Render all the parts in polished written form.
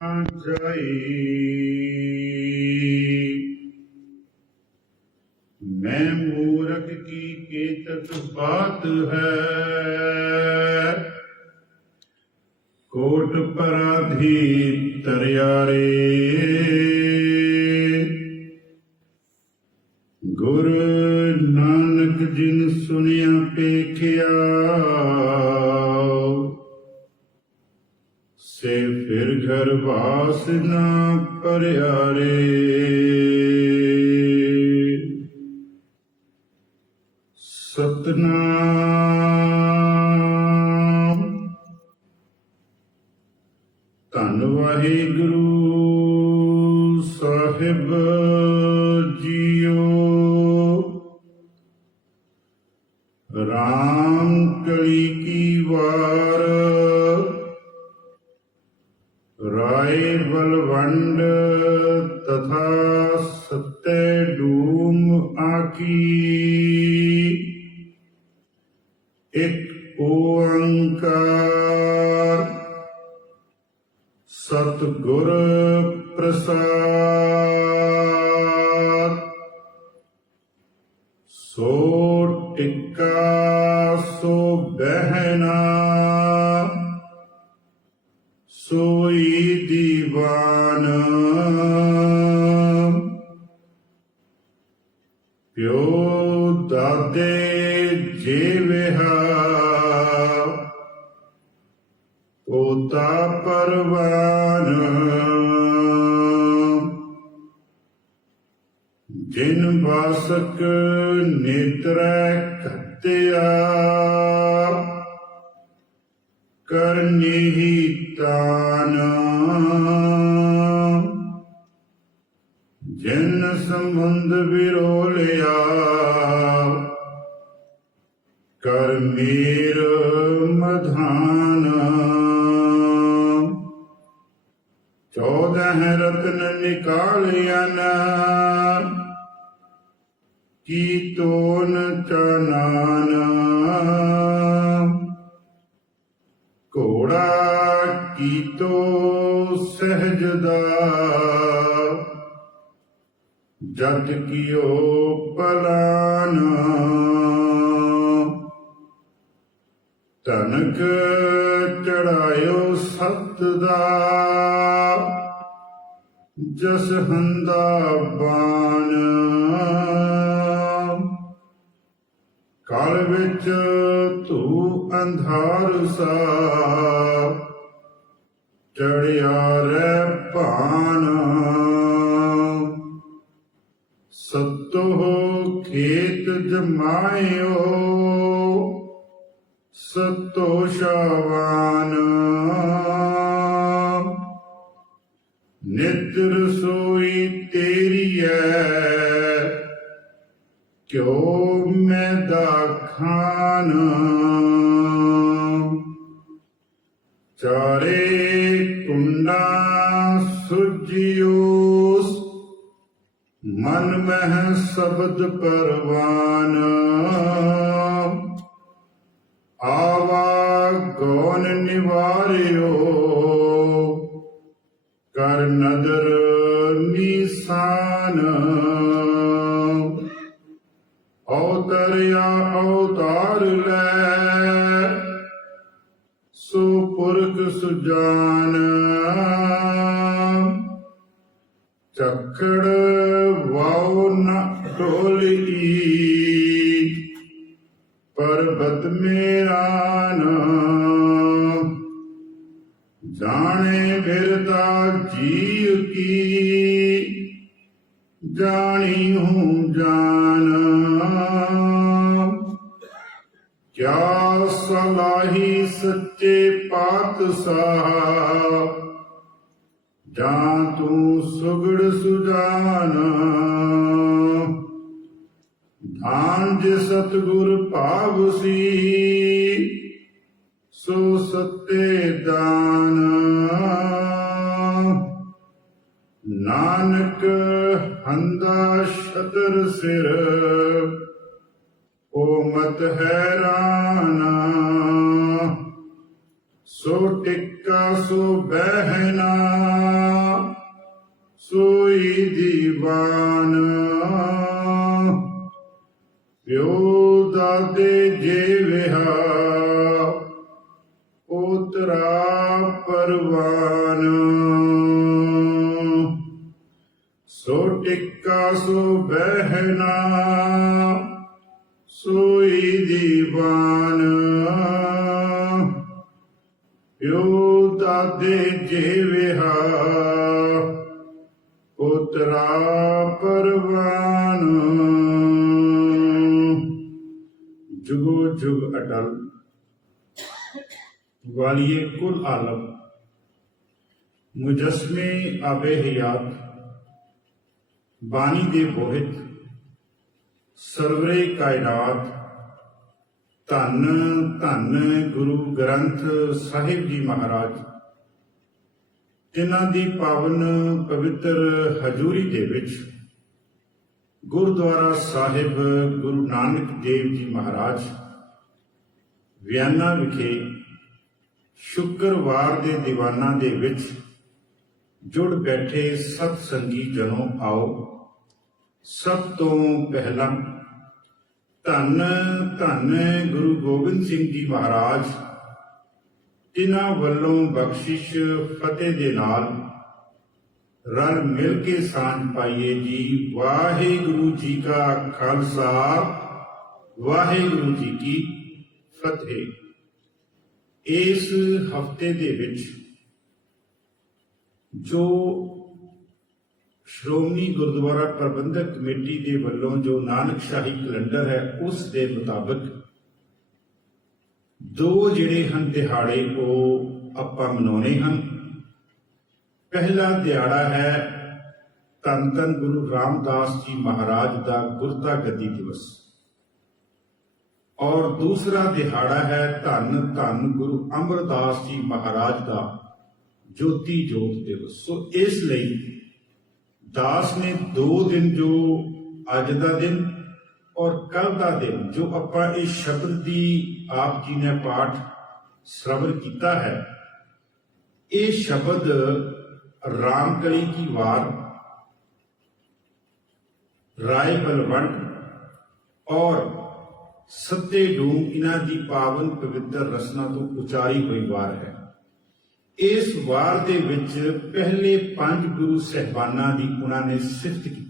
ਜਾਈ ਮੈਂ ਮੂਰਖ ਕੀ ਕੇਤਕ ਬਾਤ ਹੈ ਕੋਟ ਪਰਾਧੀ ਤਰਿਆਰੇ ਗੁਰ ਨਾਨਕ ਜਿਨ ਸੁਨਿਆ ਪੇਖਿਆ ਸੇ ਫਿਰ ਘਰ ਵਾਸ ਨਾ ਪਰਿਆਰੇ ਸਤਨਾਮ ਧੰਨ ਵਾਹਿਗੁਰੂ ਸਾਹਿਬ ਜੀਓ ਰਾਮ ਕਲੀ ਕੀ ਵਾਰ ਰਾਏ ਬਲਵੰਡ ਤਥਾ ਸਤੈ ਡੂਮ ਆਖੀ ਇੱਕ ਓੰਕਾਰ ਸਤਿਗੁਰ ਪ੍ਰਸਾਦ ਸੋ ਟਿਕਾ ਸੋ ਬਹਿਣਾ ਸੋਈ ਦੀਵਾਨ ਪਿਓ ਦਾਦੇ ਜੀਵਿਹਾ ਪੋਤਾ ਪਰਵਾਨ ਜਿਨ ਬਾਸਕ ਨੇਤਰੈ ਖੱਤਿਆ ਕਰਨੀ ਤਾਨ ਜਿਨ ਸੰਬੰਧ ਵਿਰੋਲਿਆ ਕਰ ਮੇਰ ਮਧਾਨ 14 ਰਤਨ ਨਿਕਾਲਿਆਨ ਕੀ ਤੋਨ ਚਨਾਨ ਘੋੜਾ ਕੀਤੋ ਸਹਿਜਦਾ ਜਦ ਕੀਓ ਪਲਾਨ ਤਨਕ ਚੜਾਇਓ ਸਤ ਦਾ ਜਸ ਹੰਦਾ ਬਾਨ ਕਾਲ ਵਿੱਚ ਧੂ ਅੰਧਾਰ ਸਾ ਚੜਿਆ ਰਹਿ ਭਾਨ ਸਤੋ ਖੇਤ ਜਮਾਇਓ ਸਤੋ ਸ਼ਾਵਾਨ ਨਿਤ ਰਸੋਈ ਤੇਰੀ ਹੈ ਕਿਉ ਮੈਂ ਦਾ ਖਾਨ ਚਾਰੇ ਕੁੰਡਾ ਸੁਜਿਓਸ ਮਨ ਮਹਿ ਸ਼ਬਦ ਪਰਵਾਨ ਆਵਾ ਗੌਨ ਨਿਵਾਰਿਓ ਕਰ ਨਦਰ ਨਿਸ਼ਾਨ ਅਵਤਰਿਆ ਅਵਤਾਰ ਲੈ ਸੋ ਪੁਰਖ ਸੁਜਾਨ ਝੱਖੜ ਵਾਉ ਨ ਢੋਲੀ ਪਰਬਤ ਮੇਰਾਨ ਜਾਣੇ ਬਿਰਦਾ ਜੀਵ ਕੀ ਜਾਣੀ ਹੂੰ ਜਾਨ ਕਿਆ ਸਲਾਹੀ ਸੱਚੇ ਪਾਤਸ਼ਾਹ ਜਾਂ ਤੂੰ ਸੁਗੜ ਸੁਜਾਨ ਧਾਨ ਜੇ ਸਤਿਗੁਰ ਭਾਵਸੀ ਸੋ ਸੱਤੇ ਦਾਨ ਨਾਨਕ ਹੰਦਾ ਛਤਰ ਸਿਰ ਓ ਮਤ ਹੈਰਾਨ ਸੋ ਟਿੱਕਾ ਸੋ ਬਹਿਨਾ ਸੋਈ ਦੀਵਾਨ। ਪਿਓ ਦਾਦੇ ਜੇ ਵਿਹਾ ਪੋਤਰਾ ਪਰਵਾਨ। ਸੋ ਟਿੱਕਾ ਸੋ ਬਹਿਣਾ ਸੋਈ ਦੀਵਾਨ। ਪਿਓ ਦਾਦੇ ਜੇ ਵਿਹਾ ਪੋਤਰਾ ਪਰਵਾਨ। जुगो जुग अटल वालिए कुल आलम मुजस्मे आबे हयात बानी दे बोहित सरवरे कायनात धन धन गुरु ग्रंथ साहिब जी महाराज जिन्हां दी पावन पवित्र हजूरी दे विच गुरुद्वारा साहिब गुरु नानक देव जी महाराज वियाना विखे शुक्रवार के दीवाना दे विच जुड़ बैठे सतसंगी जनों आओ सब तो पहला धन धन गुरु गोबिंद सिंह जी महाराज जिन्हां वल्लों बख्शिश फतेह दे नाल रल मिल के सांझ पाइए जी। वाहिगुरु जी का खालसा वाहिगुरु जी की फतेह। इस हफ्ते दे विच जो श्रोमणी गुरुद्वारा प्रबंधक कमेटी के वल्लों जो नानक शाही कैलेंडर है उस दे मुताबिक दो जिहड़े हन दिहाड़े वो आपां मनाउने हन। पहला दिहाड़ा है धन धन गुरु रामदास जी महाराज का गुरता गद्दी दिवस और दूसरा दिहाड़ा है धन धन गुरु अमरदास जी महाराज का ज्योति जोत दिवस। सो इसलिए दास ने दो दिन जो अज का दिन और कल का दिन जो आपां इस शब्द की आप जी ने पाठ श्रवण किया है, ये शब्द रामकली की वार राय बलवंत और सत्ते डूम इन्हां दी पावन पवित्र रसना तो उचारी हुई वार है। इस वार दे विच पहले 5 गुरु सहबाना दी उन्होंने सिफत की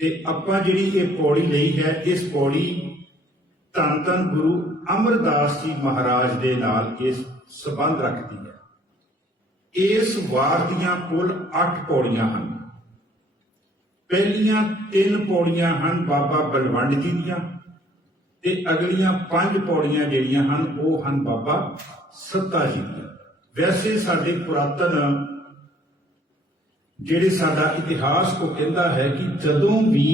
ते आपां जिहड़ी ये पौड़ी लई है इस पौड़ी धन धन गुरु अमरदास जी महाराज दे नाल इस संबंध रखती है। इस वार दियां कुल 8 पौड़ियां हैं। पहलियां 3 पौड़ियां हैं बाबा बलवंड जी दियां ते अगलियां 5 पौड़ियां जिहड़ियां हैं वो हैं बाबा सत्ता जी दियां। वैसे साडे पुरातन जिहड़े साडा इतिहास को कहता है कि जदों भी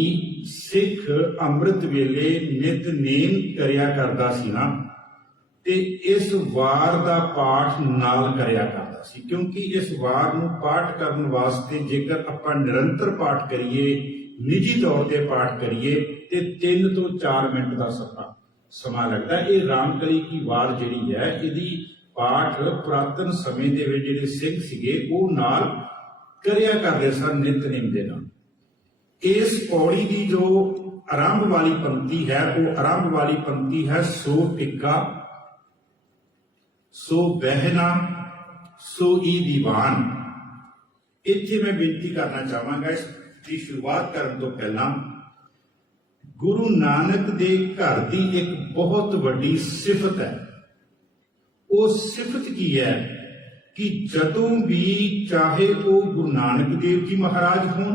सिख अमृत वेले नितनेम करिया करदा सी ना ते इस वार का पाठ नाल करया करदा सी, क्योंकि इस वार नूं पाठ करन वास्ते जेकर आपां निरंतर पाठ करिए निजी तौर पर पाठ करिए ते 3 तो 4 मिनट का समा लगता है। ये रामकली की वार जिहड़ी है इहदी पाठ पुरातन समय दे विच जिहड़े सिख सीगे ओह नाल करिया करदे सन नितनेम दे नाल। इस पौड़ी की जो आरंभ वाली पंक्ति है वो आरंभ वाली पंक्ति है सो टिक्का सो बहना सो ई दीवान। इत्थे मैं बेनती करना चाहांगा इसकी शुरुआत करने तो पहला गुरु नानक दे घर की एक बहुत बड़ी सिफत है। वो सिफत की है कि जदों भी चाहे वो गुरु नानक देव जी महाराज हों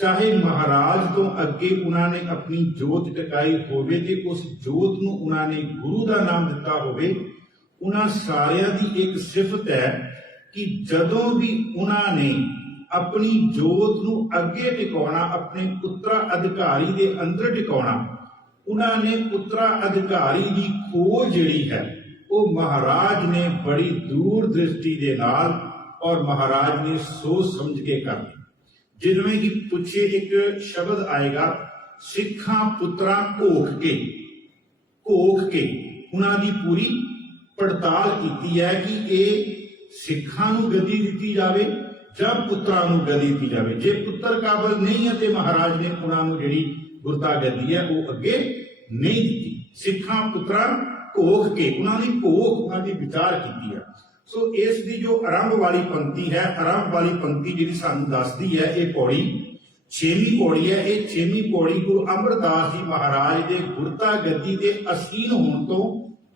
चाहे महाराज तो अगे उन्होंने अपनी जोत टिकाई होवे ते उस जोत नूं उन्होंने गुरु का नाम दिता होवे, उन्हां सारियां दी एक सिफत है कि जदों भी उन्होंने अपनी जोत नूं अगे टिकाउणा अपने उत्तराधिकारी दे अंदर टिकाउणा, उन्होंने उत्तराधिकारी की खोज जिहड़ी है वो महाराज ने बड़ी दूर दृष्टि दे नाल और महाराज ने सोच समझ के करनी। जिनमें कि पुछे एक शब्द आएगा सिखा पुत्रा घोख के उन्होंने पूरी पड़ताल की है कि ये सिखां नूं गद्दी दिती जावे ਜਾਂ ਪੁੱਤਰਾਂ ਨੂੰ ਗੱਦੀ ਦਿੱਤੀ ਜਾਵੇ। ਜੇ ਪੁੱਤਰ ਕਾਬਲ ਨਹੀਂ ਹੈ ਤੇ ਮਹਾਰਾਜ ਨੇ ਉਹਨਾਂ ਨੂੰ ਜਿਹੜੀ ਗੁਰਤਾ ਗੱਦੀ ਹੈ ਉਹ ਅੱਗੇ ਨਹੀਂ ਦਿੱਤੀ। ਸਿੱਖਾਂ ਪੁੱਤਰਾਂ ਭੋਗ ਕੇ ਉਹਨਾਂ ਦੀ ਭੋਗ ਉਹਨਾਂ ਦੀ ਵਿਚਾਰ ਕੀਤੀ ਹੈ। ਸੋ ਇਸ ਦੀ ਜੋ ਆਰੰਭ ਵਾਲੀ ਪੰਕਤੀ ਹੈ, ਆਰੰਭ ਵਾਲੀ ਪੰਕਤੀ ਜਿਹੜੀ ਸਾਨੂੰ ਦੱਸਦੀ ਹੈ ਇਹ ਪੌੜੀ 6ਵੀਂ ਪੌੜੀ ਹੈ। ਇਹ 6ਵੀਂ ਪੌੜੀ ਗੁਰੂ ਅਮਰਦਾਸ ਜੀ ਮਹਾਰਾਜ ਦੇ ਗੁਰਤਾ ਗੱਦੀ ਦੇ ਅਸੀਨ ਹੋਣ ਤੋਂ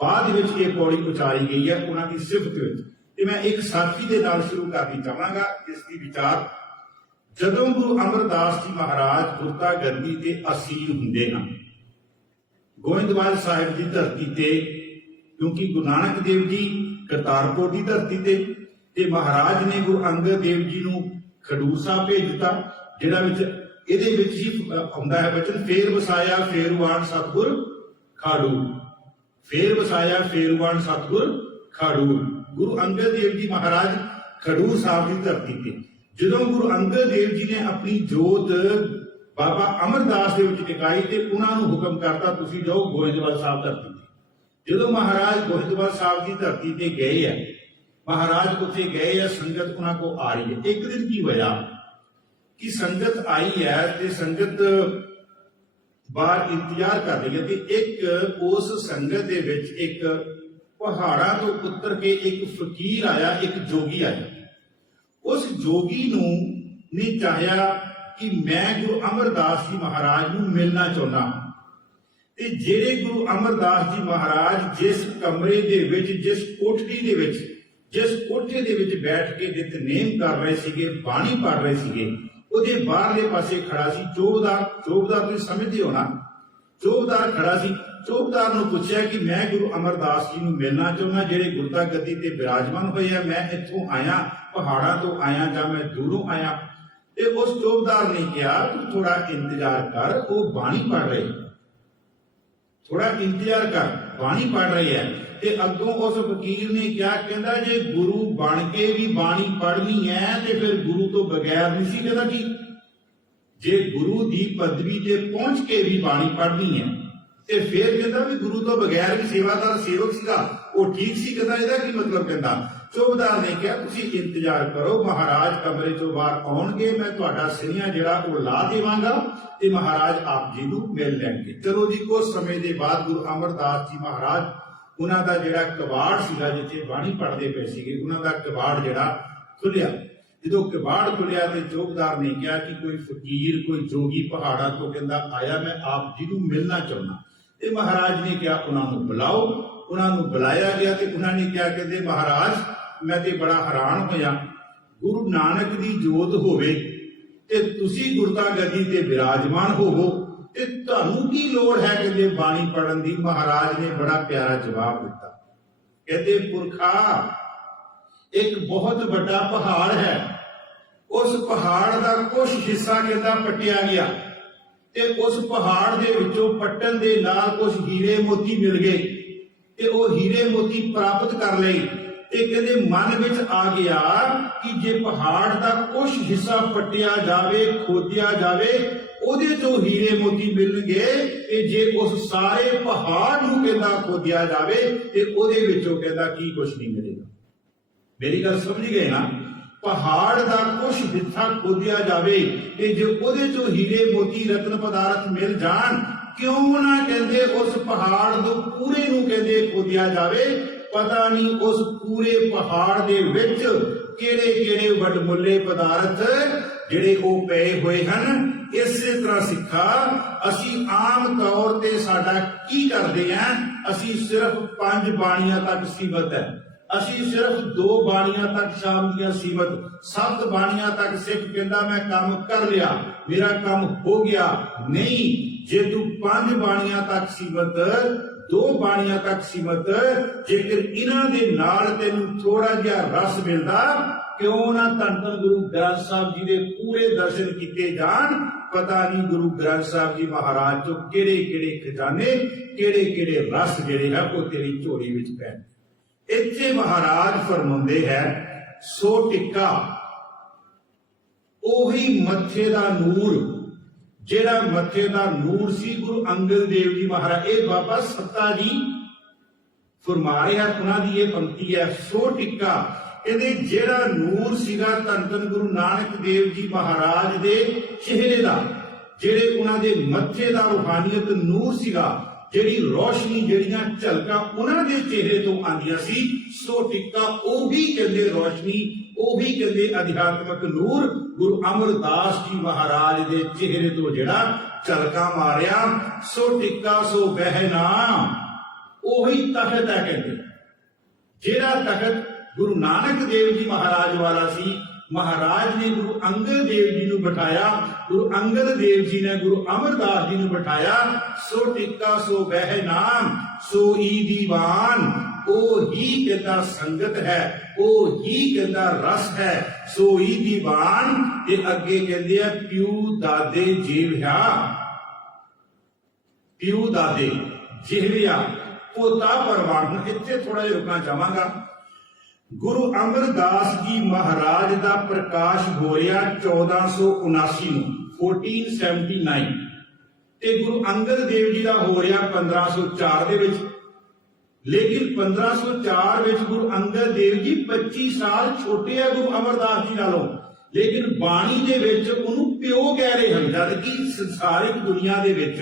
ਬਾਅਦ ਵਿੱਚ ਇਹ ਪੌੜੀ ਉਚਾਰੀ ਗਈ ਹੈ ਉਹਨਾਂ ਦੀ ਸਿਫਤ ਵਿੱਚ। ਤੇ ਮੈਂ ਇੱਕ ਸਾਖੀ ਦੇ ਨਾਲ ਸ਼ੁਰੂ ਕਰਨੀ ਚਾਹਾਂਗਾ ਇਸ ਦੀ ਵਿਚਾਰ। ਜਦੋਂ ਗੁਰੂ ਅਮਰਦਾਸ ਜੀ ਮਹਾਰਾਜ ਗੁਰਤਾ ਗੱਦੀ ਤੇ ਅਸੀਨ ਹੁੰਦੇ ਹਨ ਗੋਇੰਦਵਾਲ ਸਾਹਿਬ ਦੀ ਧਰਤੀ ਤੇ, ਕਿਉਂਕਿ ਗੁਰੂ ਨਾਨਕ ਦੇਵ ਜੀ ਕਰਤਾਰਪੁਰ ਦੀ ਧਰਤੀ ਤੇ ਮਹਾਰਾਜ ਨੇ ਗੁਰੂ ਅੰਗਦ ਦੇਵ ਜੀ ਨੂੰ ਖਡੂਰ ਸਾਹਿਬ ਭੇਜ ਦਿੱਤਾ, ਜਿਹੜਾ ਵਿੱਚ ਇਹਦੇ ਵਿੱਚ ਹੀ ਆਉਂਦਾ ਹੈ ਬਚਨ, ਫੇਰ ਵਸਾਇਆ ਫੇਰੂਆਨ ਸਤਿਗੁਰ ਖਾੜੂ, ਫੇਰ ਵਸਾਇਆ ਫੇਰੂਆਨ ਸਤਿਗੁਰ ਖਾੜੂ। ਗੁਰੂ ਅੰਗਦ ਦੇਵ ਜੀ ਮਹਾਰਾਜ ਖਡੂਰ ਸਾਹਿਬ ਦੀ ਧਰਤੀ ਤੇ ਜਦੋਂ ਗੁਰੂ ਅੰਗਦ ਦੇਵ ਜੀ ਨੇ ਆਪਣੀ ਜੋਤ ਬਾਬਾ ਅਮਰਦਾਸ ਦੇ ਵਿੱਚ ਟਿਕਾਈ ਤੇ ਉਹਨਾਂ ਨੂੰ ਹੁਕਮ ਕਰਤਾ ਤੁਸੀਂ ਜਾਓ ਗੋਇੰਦਵਾਲ ਸਾਹਿਬ ਧਰਤੀ ਤੇ। ਜਦੋਂ ਮਹਾਰਾਜ ਗੋਇੰਦਵਾਲ ਸਾਹਿਬ ਦੀ ਧਰਤੀ ਤੇ ਗਏ ਆ, ਮਹਾਰਾਜ ਉੱਥੇ ਗਏ ਆ, ਸੰਗਤ ਉਹਨਾਂ ਕੋ ਆ ਰਹੀ ਹੈ। ਇੱਕ ਦਿਨ ਕੀ ਹੋਇਆ ਕਿ ਸੰਗਤ ਆਈ ਹੈ ਤੇ ਸੰਗਤ ਬਾਹਰ ਇੰਤਜ਼ਾਰ ਕਰ ਰਹੀ ਹੈ ਤੇ ਇੱਕ ਉਸ ਸੰਗਤ ਦੇ ਵਿੱਚ ਇੱਕ ਪਹਾੜਾਂ ਤੋਂ ਉਤਰ ਕੇ ਇੱਕ ਫਕੀਰ ਆਇਆ, ਇੱਕ ਜੋਗੀ ਆਇਆ। ਉਸ ਜੋਗੀ ਨੂੰ ਨੇ ਚਾਹਿਆ ਕਿ ਮੈਂ ਗੁਰੂ ਅਮਰਦਾਸ ਜੀ ਮਹਾਰਾਜ ਨੂੰ ਮਿਲਣਾ ਚਾਹੁੰਦਾ ਹਾਂ। ਤੇ ਜਿਹੜੇ ਗੁਰੂ ਅਮਰਦਾਸ ਜੀ ਮਹਾਰਾਜ ਜਿਸ ਕਮਰੇ ਦੇ ਵਿੱਚ, ਜਿਸ ਕੋਠੜੀ ਦੇ ਵਿੱਚ, ਜਿਸ ਕੋਠੇ ਦੇ ਵਿੱਚ ਬੈਠ ਕੇ ਨਿਤਨੇਮ ਕਰ ਰਹੇ ਸੀਗੇ, ਬਾਣੀ ਪੜ੍ਹ ਰਹੇ ਸੀਗੇ, ਉਹਦੇ ਬਾਹਰਲੇ ਪਾਸੇ ਖੜਾ ਸੀ ਚੌਬਦਾਰ। ਚੌਬਦਾਰ ਤੁਸੀਂ ਸਮਝਦੇ ਹੋ ਨਾ, ਚੌਬਦਾਰ ਖੜਾ ਸੀ। ਚੌਬਦਾਰ ਨੂੰ ਪੁੱਛਿਆ ਕਿ ਮੈਂ ਗੁਰੂ ਅਮਰਦਾਸ ਜੀ ਨੂੰ ਮਿਲਣਾ ਚਾਹੁੰਦਾ ਜਿਹੜੇ ਗੁਰਤਾ ਗੱਦੀ ਤੇ ਬਿਰਾਜਮਾਨ ਹੋਏ ਆ, ਮੈਂ ਇੱਥੋਂ ਆਇਆ, ਪਹਾੜਾਂ ਤੋਂ ਆਇਆ ਜਾਂ ਮੈਂ ਦੂਰੋਂ ਆਇਆ। ਤੇ ਉਸ ਚੌਬਦਾਰ ਨੇ ਕਿਹਾ ਤੂੰ ਥੋੜਾ ਇੰਤਜ਼ਾਰ ਕਰ, ਉਹ ਬਾਣੀ ਪੜ ਰਹੇ, ਥੋੜਾ ਇੰਤਜ਼ਾਰ ਕਰ, ਬਾਣੀ ਪੜ ਰਹੀ ਹੈ। ਤੇ ਅੱਗੋਂ ਉਸ ਫਕੀਰ ਨੇ ਕਿਹਾ, ਕਹਿੰਦਾ ਜੇ ਗੁਰੂ ਬਣ ਕੇ ਵੀ ਬਾਣੀ ਪੜ੍ਹਨੀ ਹੈ ਤੇ ਫਿਰ ਗੁਰੂ ਤੋਂ ਬਗੈਰ ਨਹੀਂ ਸੀ। ਕਹਿੰਦਾ ਕਿ ਜੇ ਗੁਰੂ ਦੀ ਪਦਵੀ ਤੇ ਪਹੁੰਚ ਕੇ ਵੀ ਬਾਣੀ ਪੜ੍ਹਨੀ ਹੈ ਤੇ ਫਿਰ ਕਹਿੰਦਾ ਵੀ ਗੁਰੂ ਤੋਂ ਬਗੈਰ ਵੀ ਸੇਵਾਦਾਰ ਸੇਵਕ ਸੀਗਾ ਉਹ ਠੀਕ ਸੀ। ਕਹਿੰਦਾ ਇਹਦਾ ਕੀ ਮਤਲਬ? ਕਹਿੰਦਾ ਚੌਬਦਾਰ ਨੇ ਕਿਹਾ ਤੁਸੀਂ ਇੰਤਜ਼ਾਰ ਕਰੋ, ਮਹਾਰਾਜ ਕਮਰੇ ਚੋਂ ਬਾਹਰ ਆਉਣਗੇ, ਮੈਂ ਤੁਹਾਡਾ ਸਿਰਿਆ ਜਿਹੜਾ ਉਹ ਲਾ ਦੇਵਾਂਗਾ ਤੇ ਮਹਾਰਾਜ ਆਪ ਜੀ ਨੂੰ ਮਿਲ ਲੈਣਗੇ। ਚਲੋ ਜੀ, ਕੁਝ ਸਮੇਂ ਦੇ ਬਾਅਦ ਗੁਰੂ ਅਮਰਦਾਸ ਜੀ ਮਹਾਰਾਜ ਉਹਨਾਂ ਦਾ ਜਿਹੜਾ ਕਬਾੜ ਸੀਗਾ ਜਿੱਥੇ ਬਾਣੀ ਪੜ੍ਹਦੇ ਪਏ ਸੀਗੇ, ਉਹਨਾਂ ਦਾ ਕਬਾੜ ਜਿਹੜਾ ਖੁੱਲਿਆ। ਜਦੋਂ ਕਬਾੜ ਖੁੱਲਿਆ ਤੇ ਚੌਬਦਾਰ ਨੇ ਕਿਹਾ ਕਿ ਕੋਈ ਫਕੀਰ, ਕੋਈ ਜੋਗੀ ਪਹਾੜਾਂ ਤੋਂ ਕਹਿੰਦਾ ਆਇਆ, ਮੈਂ ਆਪ ਜੀ ਨੂੰ ਮਿਲਣਾ ਚਾਹੁੰਦਾ। ਤੇ ਮਹਾਰਾਜ ਨੇ ਕਿਹਾ ਉਹਨਾਂ ਨੂੰ ਬੁਲਾਓ। ਉਹਨਾਂ ਨੂੰ ਬੁਲਾਇਆ ਗਿਆ ਤੇ ਉਹਨਾਂ ਨੇ ਕਿਹਾ, ਕਹਿੰਦੇ ਮਹਾਰਾਜ ਮੈਂ ਤੇ ਬੜਾ ਹੈਰਾਨ ਹੋਇਆ, ਗੁਰੂ ਨਾਨਕ ਦੀ ਜੋਤ ਹੋਵੇ ਤੇ ਤੁਸੀਂ ਗੁਰਤਾ ਗੱਦੀ ਤੇ ਬਿਰਾਜਮਾਨ ਹੋਵੋ ਤੇ ਤੁਹਾਨੂੰ ਕੀ ਲੋੜ ਹੈ ਕਹਿੰਦੇ ਬਾਣੀ ਪੜਨ ਦੀ। ਮਹਾਰਾਜ ਨੇ ਬੜਾ ਪਿਆਰਾ ਜਵਾਬ ਦਿੱਤਾ, ਕਹਿੰਦੇ ਪੁਰਖਾ ਇੱਕ ਬਹੁਤ ਵੱਡਾ ਪਹਾੜ ਹੈ, ਉਸ ਪਹਾੜ ਦਾ ਕੁਝ ਹਿੱਸਾ ਕਹਿੰਦਾ ਪੱਟਿਆ ਗਿਆ ਤੇ ਉਸ ਪਹਾੜ ਦੇ ਵਿੱਚੋਂ ਪੱਟਣ ਦੇ ਨਾਲ ਕੁਝ ਹੀਰੇ ਮੋਤੀ ਮਿਲ ਗਏ ਤੇ ਉਹ ਹੀਰੇ ਮੋਤੀ ਪ੍ਰਾਪਤ ਕਰ ਲਏ। ਤੇ ਕਹਿੰਦੇ ਮਨ ਵਿੱਚ ਆ ਗਿਆ ਕਿ ਜੇ ਪਹਾੜ ਦਾ ਕੁਝ ਹਿੱਸਾ ਪੱਟਿਆ ਜਾਵੇ, ਖੋਦਿਆ ਜਾਵੇ, ਉਹਦੇ ਚੋਂ ਹੀਰੇ ਮੋਤੀ ਮਿਲਣਗੇ ਤੇ ਜੇ ਉਸ ਸਾਰੇ ਪਹਾੜ ਨੂੰ ਕਹਿੰਦਾ ਖੋਦਿਆ ਜਾਵੇ ਤੇ ਉਹਦੇ ਵਿੱਚੋਂ ਕਹਿੰਦਾ ਕੀ ਕੁਝ ਨਹੀਂ ਮਿਲੇਗਾ। ਮੇਰੀ ਗੱਲ ਸਮਝ ਗਏ ਨਾ? ਪਹਾੜ ਦਾ ਕੁਝ ਹਿੱਸਾ ਖੋਦਿਆ ਜਾਵੇ ਤੇ ਜੇ ਉਹਦੇ ਚੋਂ ਹੀਰੇ ਮੋਤੀ ਰਤਨ ਪਦਾਰਥ ਮਿਲ ਜਾਣ, ਕਿਉਂ ਨਾ ਕਹਿੰਦੇ ਉਸ ਪਹਾੜ ਨੂੰ ਪੂਰੇ ਨੂੰ ਕਹਿੰਦੇ ਖੋਦਿਆ ਜਾਵੇ। ਪਤਾ ਨਹੀਂ ਉਸ ਪੂਰੇ ਪਹਾੜ ਦੇ ਵਿੱਚ ਕਿਹੜੇ ਕਿਹੜੇ ਵੱਡਮੁੱਲੇ ਪਦਾਰਥ ਜਿਹੜੇ ਉਹ ਪਏ ਹੋਏ ਹਨ। ਇਸੇ ਤਰ੍ਹਾਂ ਸਿੱਖਾ ਅਸੀਂ ਆਮ ਤੌਰ ਤੇ ਸਾਡਾ ਕੀ ਕਰਦੇ ਆਂ, ਅਸੀਂ ਸਿਰਫ 5 ਬਾਣੀਆਂ ਤੱਕ ਸੀਮਤ ਹੈ, ਅਸੀਂ ਸਿਰਫ 2 ਬਾਣੀਆਂ ਤੱਕ ਸ਼ਾਮ ਦੀਆਂ ਸੀਮਤ, 7 ਬਾਣੀਆਂ ਤੱਕ ਸਿੱਖ ਕਹਿੰਦਾ ਮੈਂ ਕੰਮ ਕਰ ਲਿਆ, ਮੇਰਾ ਕੰਮ ਹੋ ਗਿਆ। ਨਹੀਂ, ਜੇ ਤੂੰ 5 ਬਾਣੀਆਂ ਤੱਕ ਸੀਮਤ, 2 ਬਾਣੀਆਂ ਤੱਕ ਸੀਮਤ, ਜੇਕਰ ਇਹਨਾਂ ਦੇ ਨਾਲ ਤੈਨੂੰ ਥੋੜਾ ਜਿਹਾ ਰਸ ਮਿਲਦਾ, ਕਿਉਂ ਨਾ ਧੰਨ ਧੰਨ ਗੁਰੂ ਗ੍ਰੰਥ ਸਾਹਿਬ ਜੀ ਦੇ ਪੂਰੇ ਦਰਸ਼ਨ ਕੀਤੇ ਜਾਣ। ਪਤਾ ਨਹੀਂ ਗੁਰੂ ਗ੍ਰੰਥ ਸਾਹਿਬ ਜੀ ਮਹਾਰਾਜ ਤੋਂ ਕਿਹੜੇ ਕਿਹੜੇ ਖਜ਼ਾਨੇ, ਕਿਹੜੇ ਕਿਹੜੇ ਰਸ ਜਿਹੜੇ ਹੈ ਉਹ ਤੇਰੀ ਝੋਲੀ ਵਿੱਚ ਪੈਣ। ਇੱਥੇ ਮਹਾਰਾਜ ਫਰਮਾਉਂਦੇ ਹੈ, ਸੋ ਟਿੱਕਾ ਉਹੀ ਮੱਥੇ ਦਾ ਨੂਰ, ਜਿਹੜਾ ਮੱਥੇ ਦਾ ਨੂਰ ਸੀ ਗੁਰੂ ਅੰਗਦ ਦੇਵ ਜੀ ਮਹਾਰਾਜ। ਇਹ ਬਾਬਾ ਸੱਤਾ ਜੀ ਫਰਮਾ ਰਿਹਾ, ਉਹਨਾਂ ਦੀ ਇਹ ਪੰਕਤੀ ਹੈ, ਸੋ ਟਿੱਕਾ कहते जेड़ा नूर सीगा धन धन गुरु नानक देव जी महाराज दे चेहरे दा, जेड़े उन्हां दे मत्थे दा रूहानियत नूर सीगा, जेड़ी रोशनी जड़ियां झलका उन्हां दे चेहरे तो आंदियां सी, सो टिक्का ओही कहंदे रोशनी, ओही कहंदे अध्यात्मक नूर गुरु अमरदास जी महाराज दे चेहरे तो जेड़ा झलका मारिया, सो टिक्का सो बहना, ओही तखत है कहंदे। जेड़ा तखत गुरु नानक देव जी महाराज वाला सी, महाराज ने गुरु अंगद देव जी ਨੂੰ ਬਿਠਾਇਆ, गुरु अंगद देव जी ने गुरु अमरदास जी ਨੂੰ ਬਿਠਾਇਆ, सो टिक्का सो बह नाम सो ई दीवान, ओ ही कहता संगत है, ओ ही कहता रस है, सो ई दीवान। ते अगे कहते हैं प्यू दादे जिव्या, प्यू दादे जिव्या पोता परवान। इत्थे थोड़ा जिहा रुकना चाहांगा। गुरु अमरदास जी महाराज का प्रकाश होया 1479 ਨੂੰ 1479 ते गुरु अंगद देव जी का हो रहा 1504 ਦੇ ਵਿੱਚ। लेकिन 1504 ਵਿੱਚ गुरु अंगद देव जी 25 ਸਾਲ ਛੋਟੇ ਆ गुरु अमरदास जी नालों, लेकिन बाणी ਦੇ ਵਿੱਚ ਉਹਨੂੰ ਪਿਓ ਕਹਿ ਰਹੇ ਹਨ, ਜਦ ਕਿ ਸੰਸਾਰਿਕ ਦੁਨੀਆ ਦੇ ਵਿੱਚ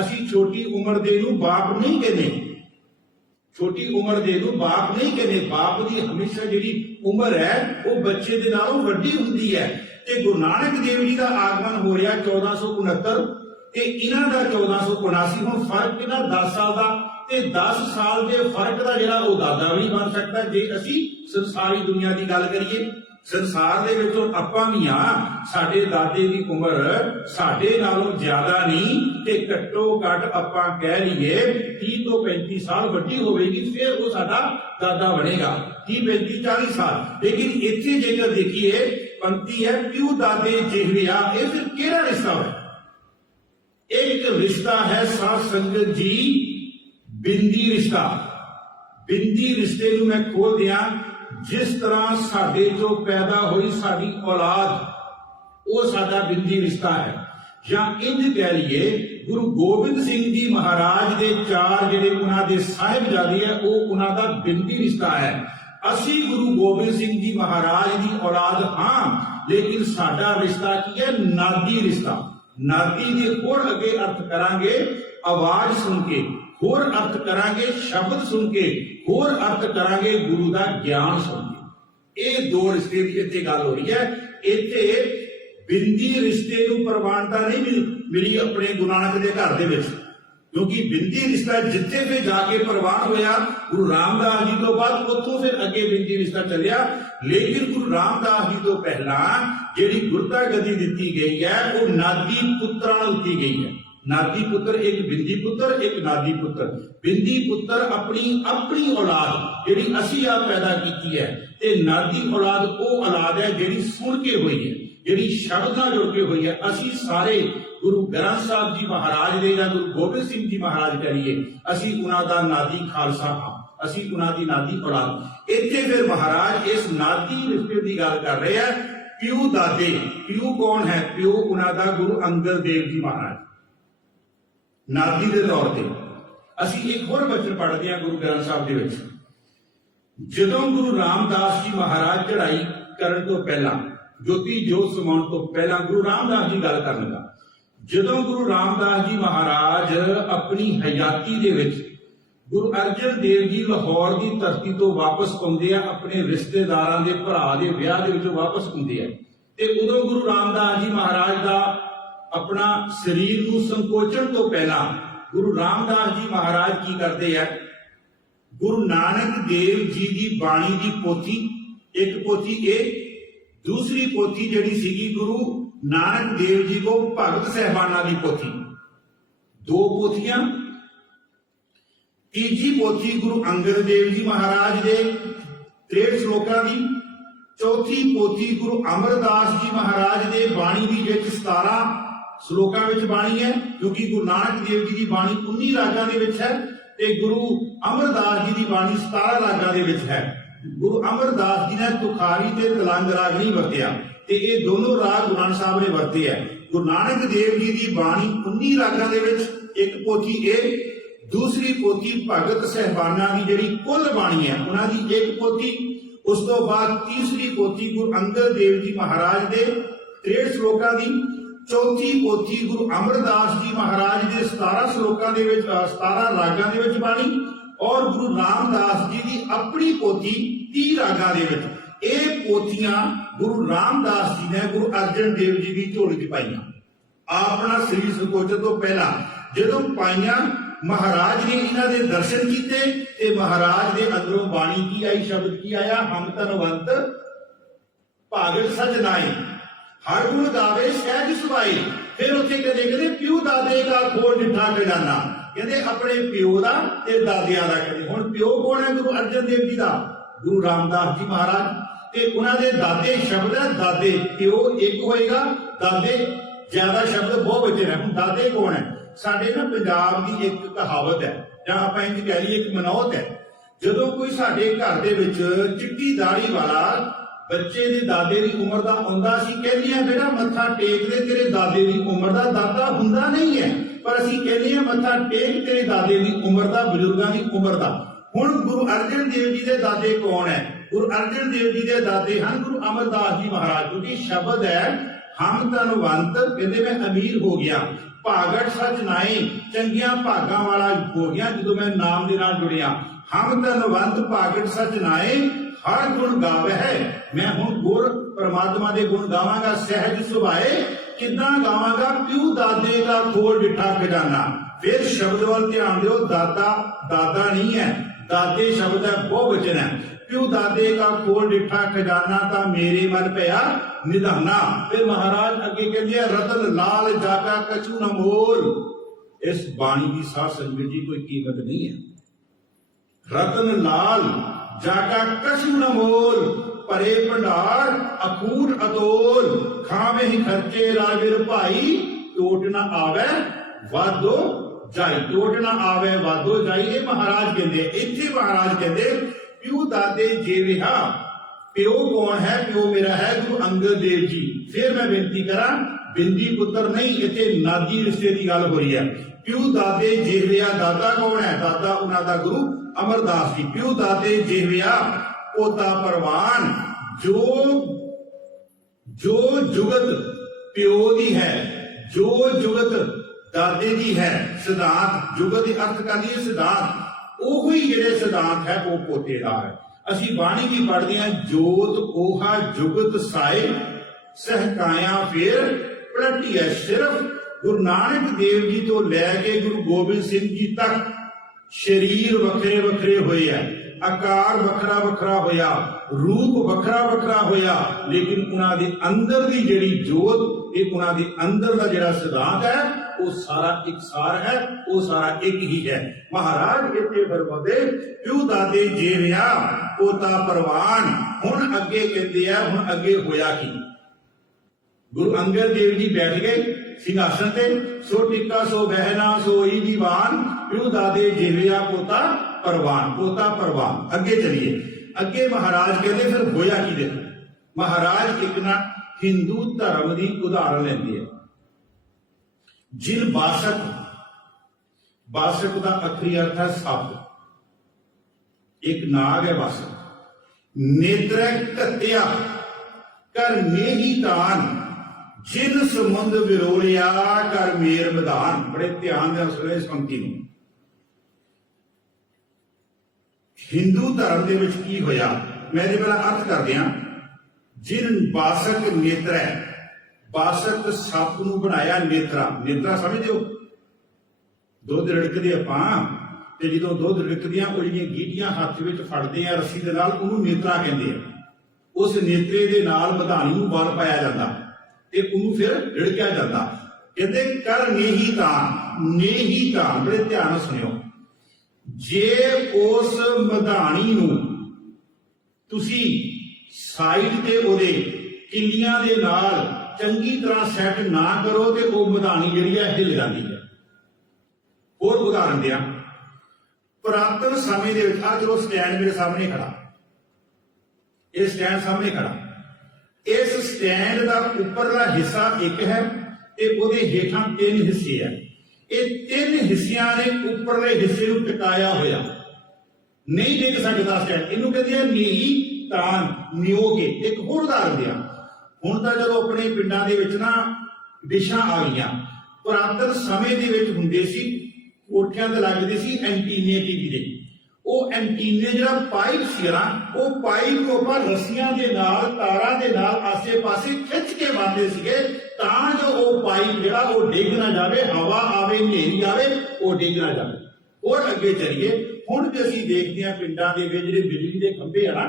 ਅਸੀਂ ਛੋਟੀ ਉਮਰ ਦੇ ਨੂੰ ਬਾਪ ਨਹੀਂ ਕਹਿੰਦੇ, छोटी उम्र दे नूं बाप नहीं कहते। बाप की हमेशा जिहड़ी उम्र है वो बच्चे दे नालों वड्डी हुंदी है। ते गुरु नानक देव जी का आगमन हो रहा 1469 ते इन्हां दा 1479। हुण फर्क कितना 10 साल का, ते 10 साल के फर्क का जिहड़ा वो दादा भी नहीं बन सकता जे असीं संसारी दुनिया की गल करिए। संसार दे विचों आपां भी हां, साडे दादे की उम्र साडे नालों ज्यादा नहीं, ते घट्टो घट आपां कह लईए 30 तो 35 साल वड्डी होवेगी, फिर वो साडा दादा बनेगा 30 35 40 साल। लेकिन इत्थे जेकर देखिए पंक्ति है प्यू दादे जिह्विया, ये फिर केड़ा रिश्ता है? एक रिश्ता है साध संगत जी बिंदी रिश्ता। बिंदी रिश्ते नूं मैं खोल दिया। जिस तरह साडे चों पैदा हुई साडी औलाद, वो साडा बिंदी रिश्ता है। या इंज कह लीए गुरु गोबिंद सिंह जी महाराज दे 4 जिहड़े उन्हां दे साहिबजादे है, वो उन्हां दा बिंदी रिश्ता है। असी गुरु गोबिंद सिंह जी महाराज की औलाद हाँ, लेकिन साडा रिश्ता की है नादी रिश्ता। नादी दे होर अगे अर्थ करांगे आवाज सुन के, होर अर्थ करांगे शब्द सुन के, होर अर्थ करांगे गुरु का ज्ञान सुन के। ये 2 रिश्ते की इत्थे गल हो रही है। इत्थे बिंदी रिश्ते नूं प्रवानता नहीं मिली अपने गुरु नानक दे घर दे विच, क्योंकि बिंदी रिश्ता जिथे फिर जाके प्रवान होया गुरु रामदास जी तो बाद, उतों फिर अगे बिंदी रिश्ता चलिया। लेकिन गुरु रामदास जी तो पहला जिहड़ी गुरता गति दिती गई है वो नादी पुत्रां नूं दिती गई है। नादी पुत्र, एक बिंदी पुत्र, एक नादी पुत्र। बिंदी पुत्र अपनी अपनी औलाद जिहड़ी असीं आप पैदा की है, ते नादी औलाद वो औलाद है जिहड़ी सुन के हुई है, जिहड़ी शब्द नाल जुड़ के हुई है। असीं सारे गुरु ग्रंथ साहब जी महाराज दे या गुरु गोबिंद सिंह जी महाराज करिए, असीं उन्हां दा नादी खालसा हां, असीं उन्हां दी नादी औलाद। इत्थे फिर महाराज इस नादी रिश्ते की गल कर रहे हैं। प्यू दादे, प्यू कौन है? प्यू उन्हां दा गुरु अंगद देव जी महाराज नादी के तौर पर। असीं एक होर बचन पढ़ते हैं गुरु ग्रंथ साहब दे विच, जदों गुरु रामदास जी महाराज चढ़ाई करन तो पहला, ज्योति जोत समाउण तो पहला गुरु रामदास जी गल करन लगा। जदों गुरु रामदास जी महाराज अपनी हयाती दे विच गुरु अर्जन देव जी लाहौर की धरती तो वापस आउंदे आ, अपने रिश्तेदारां दे भरा दे विआह दे विचों वापस आउंदे आ, ते उदों गुरु रामदास जी महाराज का अपना शरीर नूं संकोचन तो पहला गुरु रामदास जी महाराज की करते हैं? गुरु नानक देव जी की बाणी की पोथी, एक पोथी ए, दूसरी पोथी जिहड़ी सीगी गुरु नानक देव जी को भगत साहबाना की पोथी, 2 पोथियां। तीजी पोथी गुरु अंगद देव जी महाराज दे 63 श्लोकां दी। चौथी पोथी गुरु अमरदास जी महाराज दे बाणी दी जिह 17 श्लोकां विच बाणी है, क्योंकि गुरु नानक देव जी की बाणी 19 रागां दे विच है, ते गुरु अमरदास जी की बाणी 17 रागां दे विच है। गुरु अमरदास जी ने तुखारी ते तलंग राग नहीं वरतिया, ते ये दोनों राग गुरु नानक साहब ने वरते है। गुरु नानक देव जी की बाणी 19 रागां दे विच, एक पोथी ए, दूसरी पोथी भगत साहबाना की जिहड़ी कुल बाणी है उन्हां दी एक पोथी, उस तो बाद तीसरी पोथी गुरु अंगद देव जी महाराज दे 63 श्लोकां दी, चौथी पोथी गुरु अमरदास जी महाराज दे 17 श्लोकां दे विच 17 रागां दे विच बाणी, और गुरु रामदास जी की अपनी पोथी 30 रागां दे विच। ਇਹ पोथियां गुरु रामदास जी ने गुरु अर्जन देव जी की झोली च पाईयां। अपना सरीर संकोचन तो पहला जदों पाईयां, महाराज ने इन्हां दे दर्शन कीते ते महाराज दे अंदरों बाणी की आई, शब्द की आया, हम धनवंत भागत सजनाए, हर गुण गावे सहज सुभाए। फिर उत्थे कदे कदे प्यू दादे का खोल डिठा खजाना, कहते अपने प्यो का ते दादियां दा। कहते हुण प्यो कौन है? गुरु अर्जन देव जी का, गुरु रामदास जी महाराज ते उन्हां दे दादे शब्द है दादे। प्यो एक होएगा, दादे ज्यादा शब्द बहुवचन है। हुण दादे कौन है? साडे ना पंजाब की एक कहावत है, जां आपां इंज कह लईए एक मनौत है, जदों कोई साडे घर दे विच चिट्टी दाढ़ी वाला बच्चे दे दादे दी उम्र दा आउंदा, असीं कहंदे आ बेटा मत्था टेक दे, तेरे दादे दी उम्र दा दादा हुंदा नहीं है, पर असीं कहंदे आ मत्था टेक तेरे दादे दी उम्र दा, बजुर्गां दी उम्र दा। हुण गुरु अर्जन देव जी दे दादे कौन है? गुरु अर्जन देव जी दे दादे हैं गुरु अमरदास जी महाराज, क्योंकि शब्द है हम धनवंत, कहते मैं अमीर हो गया, भागट सच नाए, चंगियां भागां वाला हो गया जदों मैं नाम दे नाल जुड़िया। हम धनवंत भागट सच नाए, हर गुण गावे है, मैं हुण गुर परमात्मा दे गुण गावांगा सहज सुभाए। किदां गावांगा? प्यू दादे का खोल डिठा खजाना। फिर शब्द वाल ध्यान दिओ, दादा दादा नहीं है, दादे शब्द है बहुवचन है। प्यू दादे का खोल डिठा खजाना ता मेरे मन पया निधाना। फिर महाराज अगे कहते रतन लाल जागा कछु न मोल। इस बाणी की साध संगत जी कोई कीमत नहीं है। रतन लाल जागा कछु न मोल, परे भंडार अकूट अतोल, खावे ही खर्चे राजवीर भाई, टोट न आवे वादो जाई। टोट न आवे वादो जाई, ये महाराज कहते। इत्थे महाराज कहते प्यू दादे जेविहा। प्यो कौन है? प्यो मेरा है गुरु अंगद देव जी। फिर मैं बेनती करा, बिंदी पुत्र नहीं, इत्थे नादी रिश्ते की गल हो रही है। प्यू दादे जेविया, दादा कौन है? दादा उन्हां दा गुरु अमरदास जी। प्यू दादे जेविया पोता परवान, जो जुगत प्यो दी है, जो जुगत दादे दी है। सिद्धांत जुगत के अर्थ कर दिए सिद्धांत, ਉਹੀ ਜਿਹੜੇ ਸਿਧਾਂਤ ਹੈ ਉਹ ਪੋਤੇ ਦਾ ਹੈ। ਅਸੀਂ ਬਾਣੀ ਵੀ ਪੜ੍ਹਦੇ ਹਾਂ, ਜੋਤ ओहा जुगत साए, सहकाया फिर पलटिया। सिर्फ गुरु नानक देव जी तो लैके गुरु गोबिंद सिंह जी तक शरीर वखरे वखरे होए है, आकार वखरा वखरा होया, रूप वखरा वखरा होया, लेकिन उन्हां दे अंदर दी जिहड़ी जोत, ये उन्हां दे अंदर दा जिहड़ा सिद्धांत है वो सारा इकसार है, वो सारा एक ही है। महाराज इत्थे फरमाते प्यू दादे जेविया पोता परवान। हुण अगे कहते हैं, हुण अगे होया की? गुरु अंगद देव जी बैठ गए सिंहासन ते, सो टिक्का सो बहना सोई दीवान, प्यू दादे जेविया पोता परवान, पोता परवान। अगे चलिए, अगे महाराज कहते फिर होया की? देखो महाराज एक ना हिंदू धर्म की उदाहरण लेंदे है। जिन बासक, बासक का अखरी अर्थ है सप, एक नाग है बासक। नेत्र कत्या कर नेही तान, जिन समुंद विरोलिया कर मेर मैदान। बड़े ध्यान से सुनो इस पंक्ति में। हिंदू धर्म के विच की होया, मैं इहदे पहला अर्थ कर दिया। जिन बासक नेत्र है, बासक सप नूं बनाया नेत्रा। नेत्रा समझदे हो? दुध रिड़कदे आपां ते जदों दुध रिड़कदियां ओह जिहड़ियां गीटियां हत्थ विच फड़दे आ रस्सी दे नाल, ओहनूं नेत्रा कहंदे आ। उस नेत्रे दे नाल मधानी नूं बल पाया जांदा ते ओहनूं फिर रिड़किया जांदा। कहंदे कर नेही तान, नेही तान, बड़े ध्यान नाल सुणिओ। जे उस मधानी नूं तुसीं साइड ते ओहदे किलियां दे नाल चंगी तरह सैट ना करो तो वह मधानी जी हिल जाती है। और उदाहरण दिया, पुरातन समय के चलो स्टैंड मेरे सामने खड़ा, यह स्टैंड सामने खड़ा, इस स्टैंड का उपरला हिस्सा एक है, हेठां 3 हिस्से है। ये 3 हिस्सियां ने उपरले हिस्से को टिकाया होया, नहीं डिग सकता स्टैंड। इनू कहते हैं नीही ਤਾਨ ਨਿਓ ਕੇ। ਇੱਕ ਹੋਰ ਉਦਾਹਰਨ ਦਿਆਂ, ਹੁਣ ਤਾਂ ਜਦੋਂ ਆਪਣੇ ਪਿੰਡਾਂ ਦੇ ਵਿੱਚ ਨਾ ਡਿਸ਼ਾਂ ਆ ਗਈਆਂ, ਪੁਰਾਤਨ ਸਮੇਂ ਦੇ ਵਿੱਚ ਹੁੰਦੇ ਸੀ, ਕੋਠਿਆਂ ਤੇ ਲੱਗਦੇ ਸੀ ਐਂਟੀਨੇ ਟੀਵੀ ਦੇ। ਉਹ ਐਂਟੀਨੇ ਜਿਹੜਾ ਪਾਈਪ ਸੀ ਨਾ, ਉਹ ਪਾਈਪ ਨੂੰ ਆਪਾਂ ਰੱਸੀਆਂ ਦੇ ਨਾਲ, ਤਾਰਾਂ ਦੇ ਨਾਲ ਆਸੇ-ਪਾਸੇ ਖਿੱਚ ਕੇ ਬੰਨ੍ਹਦੇ ਸੀਗੇ, ਤਾਂ ਜੋ ਉਹ ਪਾਈਪ ਜਿਹੜਾ ਉਹ ਡਿੱਗ ਨਾ ਜਾਵੇ, ਹਵਾ ਆਵੇ, ਹਨੇਰੀ ਆਵੇ, ਉਹ ਡਿੱਗ ਨਾ ਜਾਵੇ। ਹੋਰ ਅੱਗੇ ਚੱਲੀਏ, ਹੁਣ ਤੇ ਅਸੀਂ ਦੇਖਦੇ ਹਾਂ ਪਿੰਡਾਂ ਦੇ ਵਿੱਚ ਜਿਹੜੇ ਬਿਜਲੀ ਦੇ ਖੰਭੇ ਆ ਨਾ,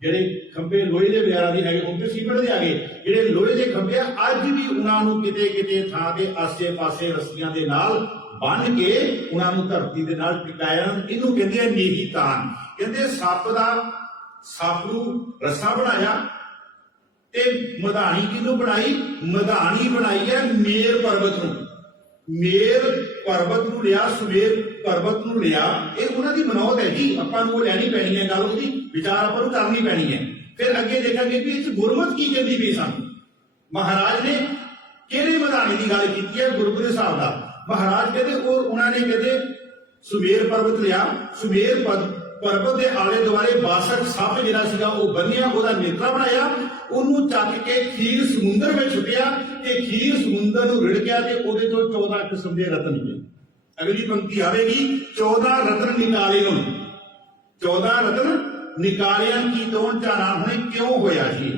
ਜਿਹੜੇ ਖੰਭੇ ਲੋਹੇ ਦੇ ਵਗੈਰਾ ਦੇ ਹੈਗੇ, ਹੁਣ ਤੇ ਸੀਮੈਂਟ ਦੇ ਆ ਗਏ, ਜਿਹੜੇ ਲੋਹੇ ਦੇ ਖੰਭੇ ਆ, ਅੱਜ ਵੀ ਉਹਨਾਂ ਨੂੰ ਕਿਤੇ ਕਿਤੇ ਥਾਂ ਤੇ ਆਸੇ-ਪਾਸੇ ਰੱਸੀਆਂ ਦੇ ਨਾਲ ਬੰਨ ਕੇ ਉਹਨਾਂ ਨੂੰ ਧਰਤੀ ਦੇ ਨਾਲ ਟਿਕਾਇਆ। ਇਹਨੂੰ ਕਹਿੰਦੇ ਆ ਨੀਰੀ ਤਾਨ। ਕਹਿੰਦੇ ਸੱਪ ਨੂੰ ਰੱਸਾ ਬਣਾਇਆ ਤੇ ਮਧਾਣੀ ਕਿਹਨੂੰ ਬਣਾਈ? ਮਧਾਣੀ ਬਣਾਈ ਹੈ ਮੇਰ ਪਰਬਤ ਨੂੰ। ਮੇਰ ਪਰਬਤ ਨੂੰ ਲਿਆ, ਸੁਮੇਰ ਪਰਬਤ ਨੂੰ ਲਿਆ। ਇਹ ਉਹਨਾਂ ਦੀ ਮਨੌਤ ਹੈ ਜੀ, ਆਪਾਂ ਨੂੰ ਉਹ ਲੈਣੀ ਪੈਣੀ ਹੈ ਗੱਲ, ਉਹਦੀ ਵਿਚਾਰ ਆਪਾਂ ਨੂੰ ਕਰਨੀ ਪੈਣੀ ਹੈ। ਫਿਰ ਅੱਗੇ ਦੇਖਾਂਗੇ ਵੀ ਇਹ ਗੁਰਮਤ ਕੀ ਕਹਿੰਦੀ ਵੀ ਸਾਨੂੰ। ਮਹਾਰਾਜ ਨੇ ਕਿਹੜੇ ਮਧਾਣੀ ਦੀ ਗੱਲ ਕੀਤੀ ਹੈ ਗੁਰਮਤ ਦੇ ਹਿਸਾਬ ਨਾਲ? ਮਹਾਰਾਜ ਕਹਿੰਦੇ ਉਹਨਾਂ ਨੇ ਕਹਿੰਦੇ ਸੁਮੇਰ ਪਰਬਤ ਲਿਆ, ਸੁਮੇਰ ਪਰਬਤ ਦੇ ਆਲੇ ਦੁਆਲੇ 62 ਸੱਪ ਜਿਹੜਾ ਸੀਗਾ ਉਹ ਬੰਨਿਆ, ਉਹਦਾ ਨੇਤਰਾ ਬਣਾਇਆ, ਉਹਨੂੰ ਚੱਕ ਕੇ ਖੀਰ ਸਮੁੰਦਰ ਵਿੱਚ ਸੁੱਟਿਆ ਤੇ ਖੀਰ ਸਮੁੰਦਰ ਨੂੰ ਰਿੜਕਿਆ ਤੇ ਉਹਦੇ ਤੋਂ 14 ਕਿਸਮ ਦੇ ਰਤਨ ਨਿਕਲੇ। ਅਗਲੀ ਪੰਕਤੀ ਆਵੇਗੀ, 14 ਰਤਨ ਨਿਕਾਲੇ ਹੁਣ। 14 ਰਤਨ ਨਿਕਾਲਿਆਂ ਕੀ ਤੋਣ ਝਾਣਾ ਹੁਣੇ ਕਿਉਂ ਹੋਇਆ ਜੀ?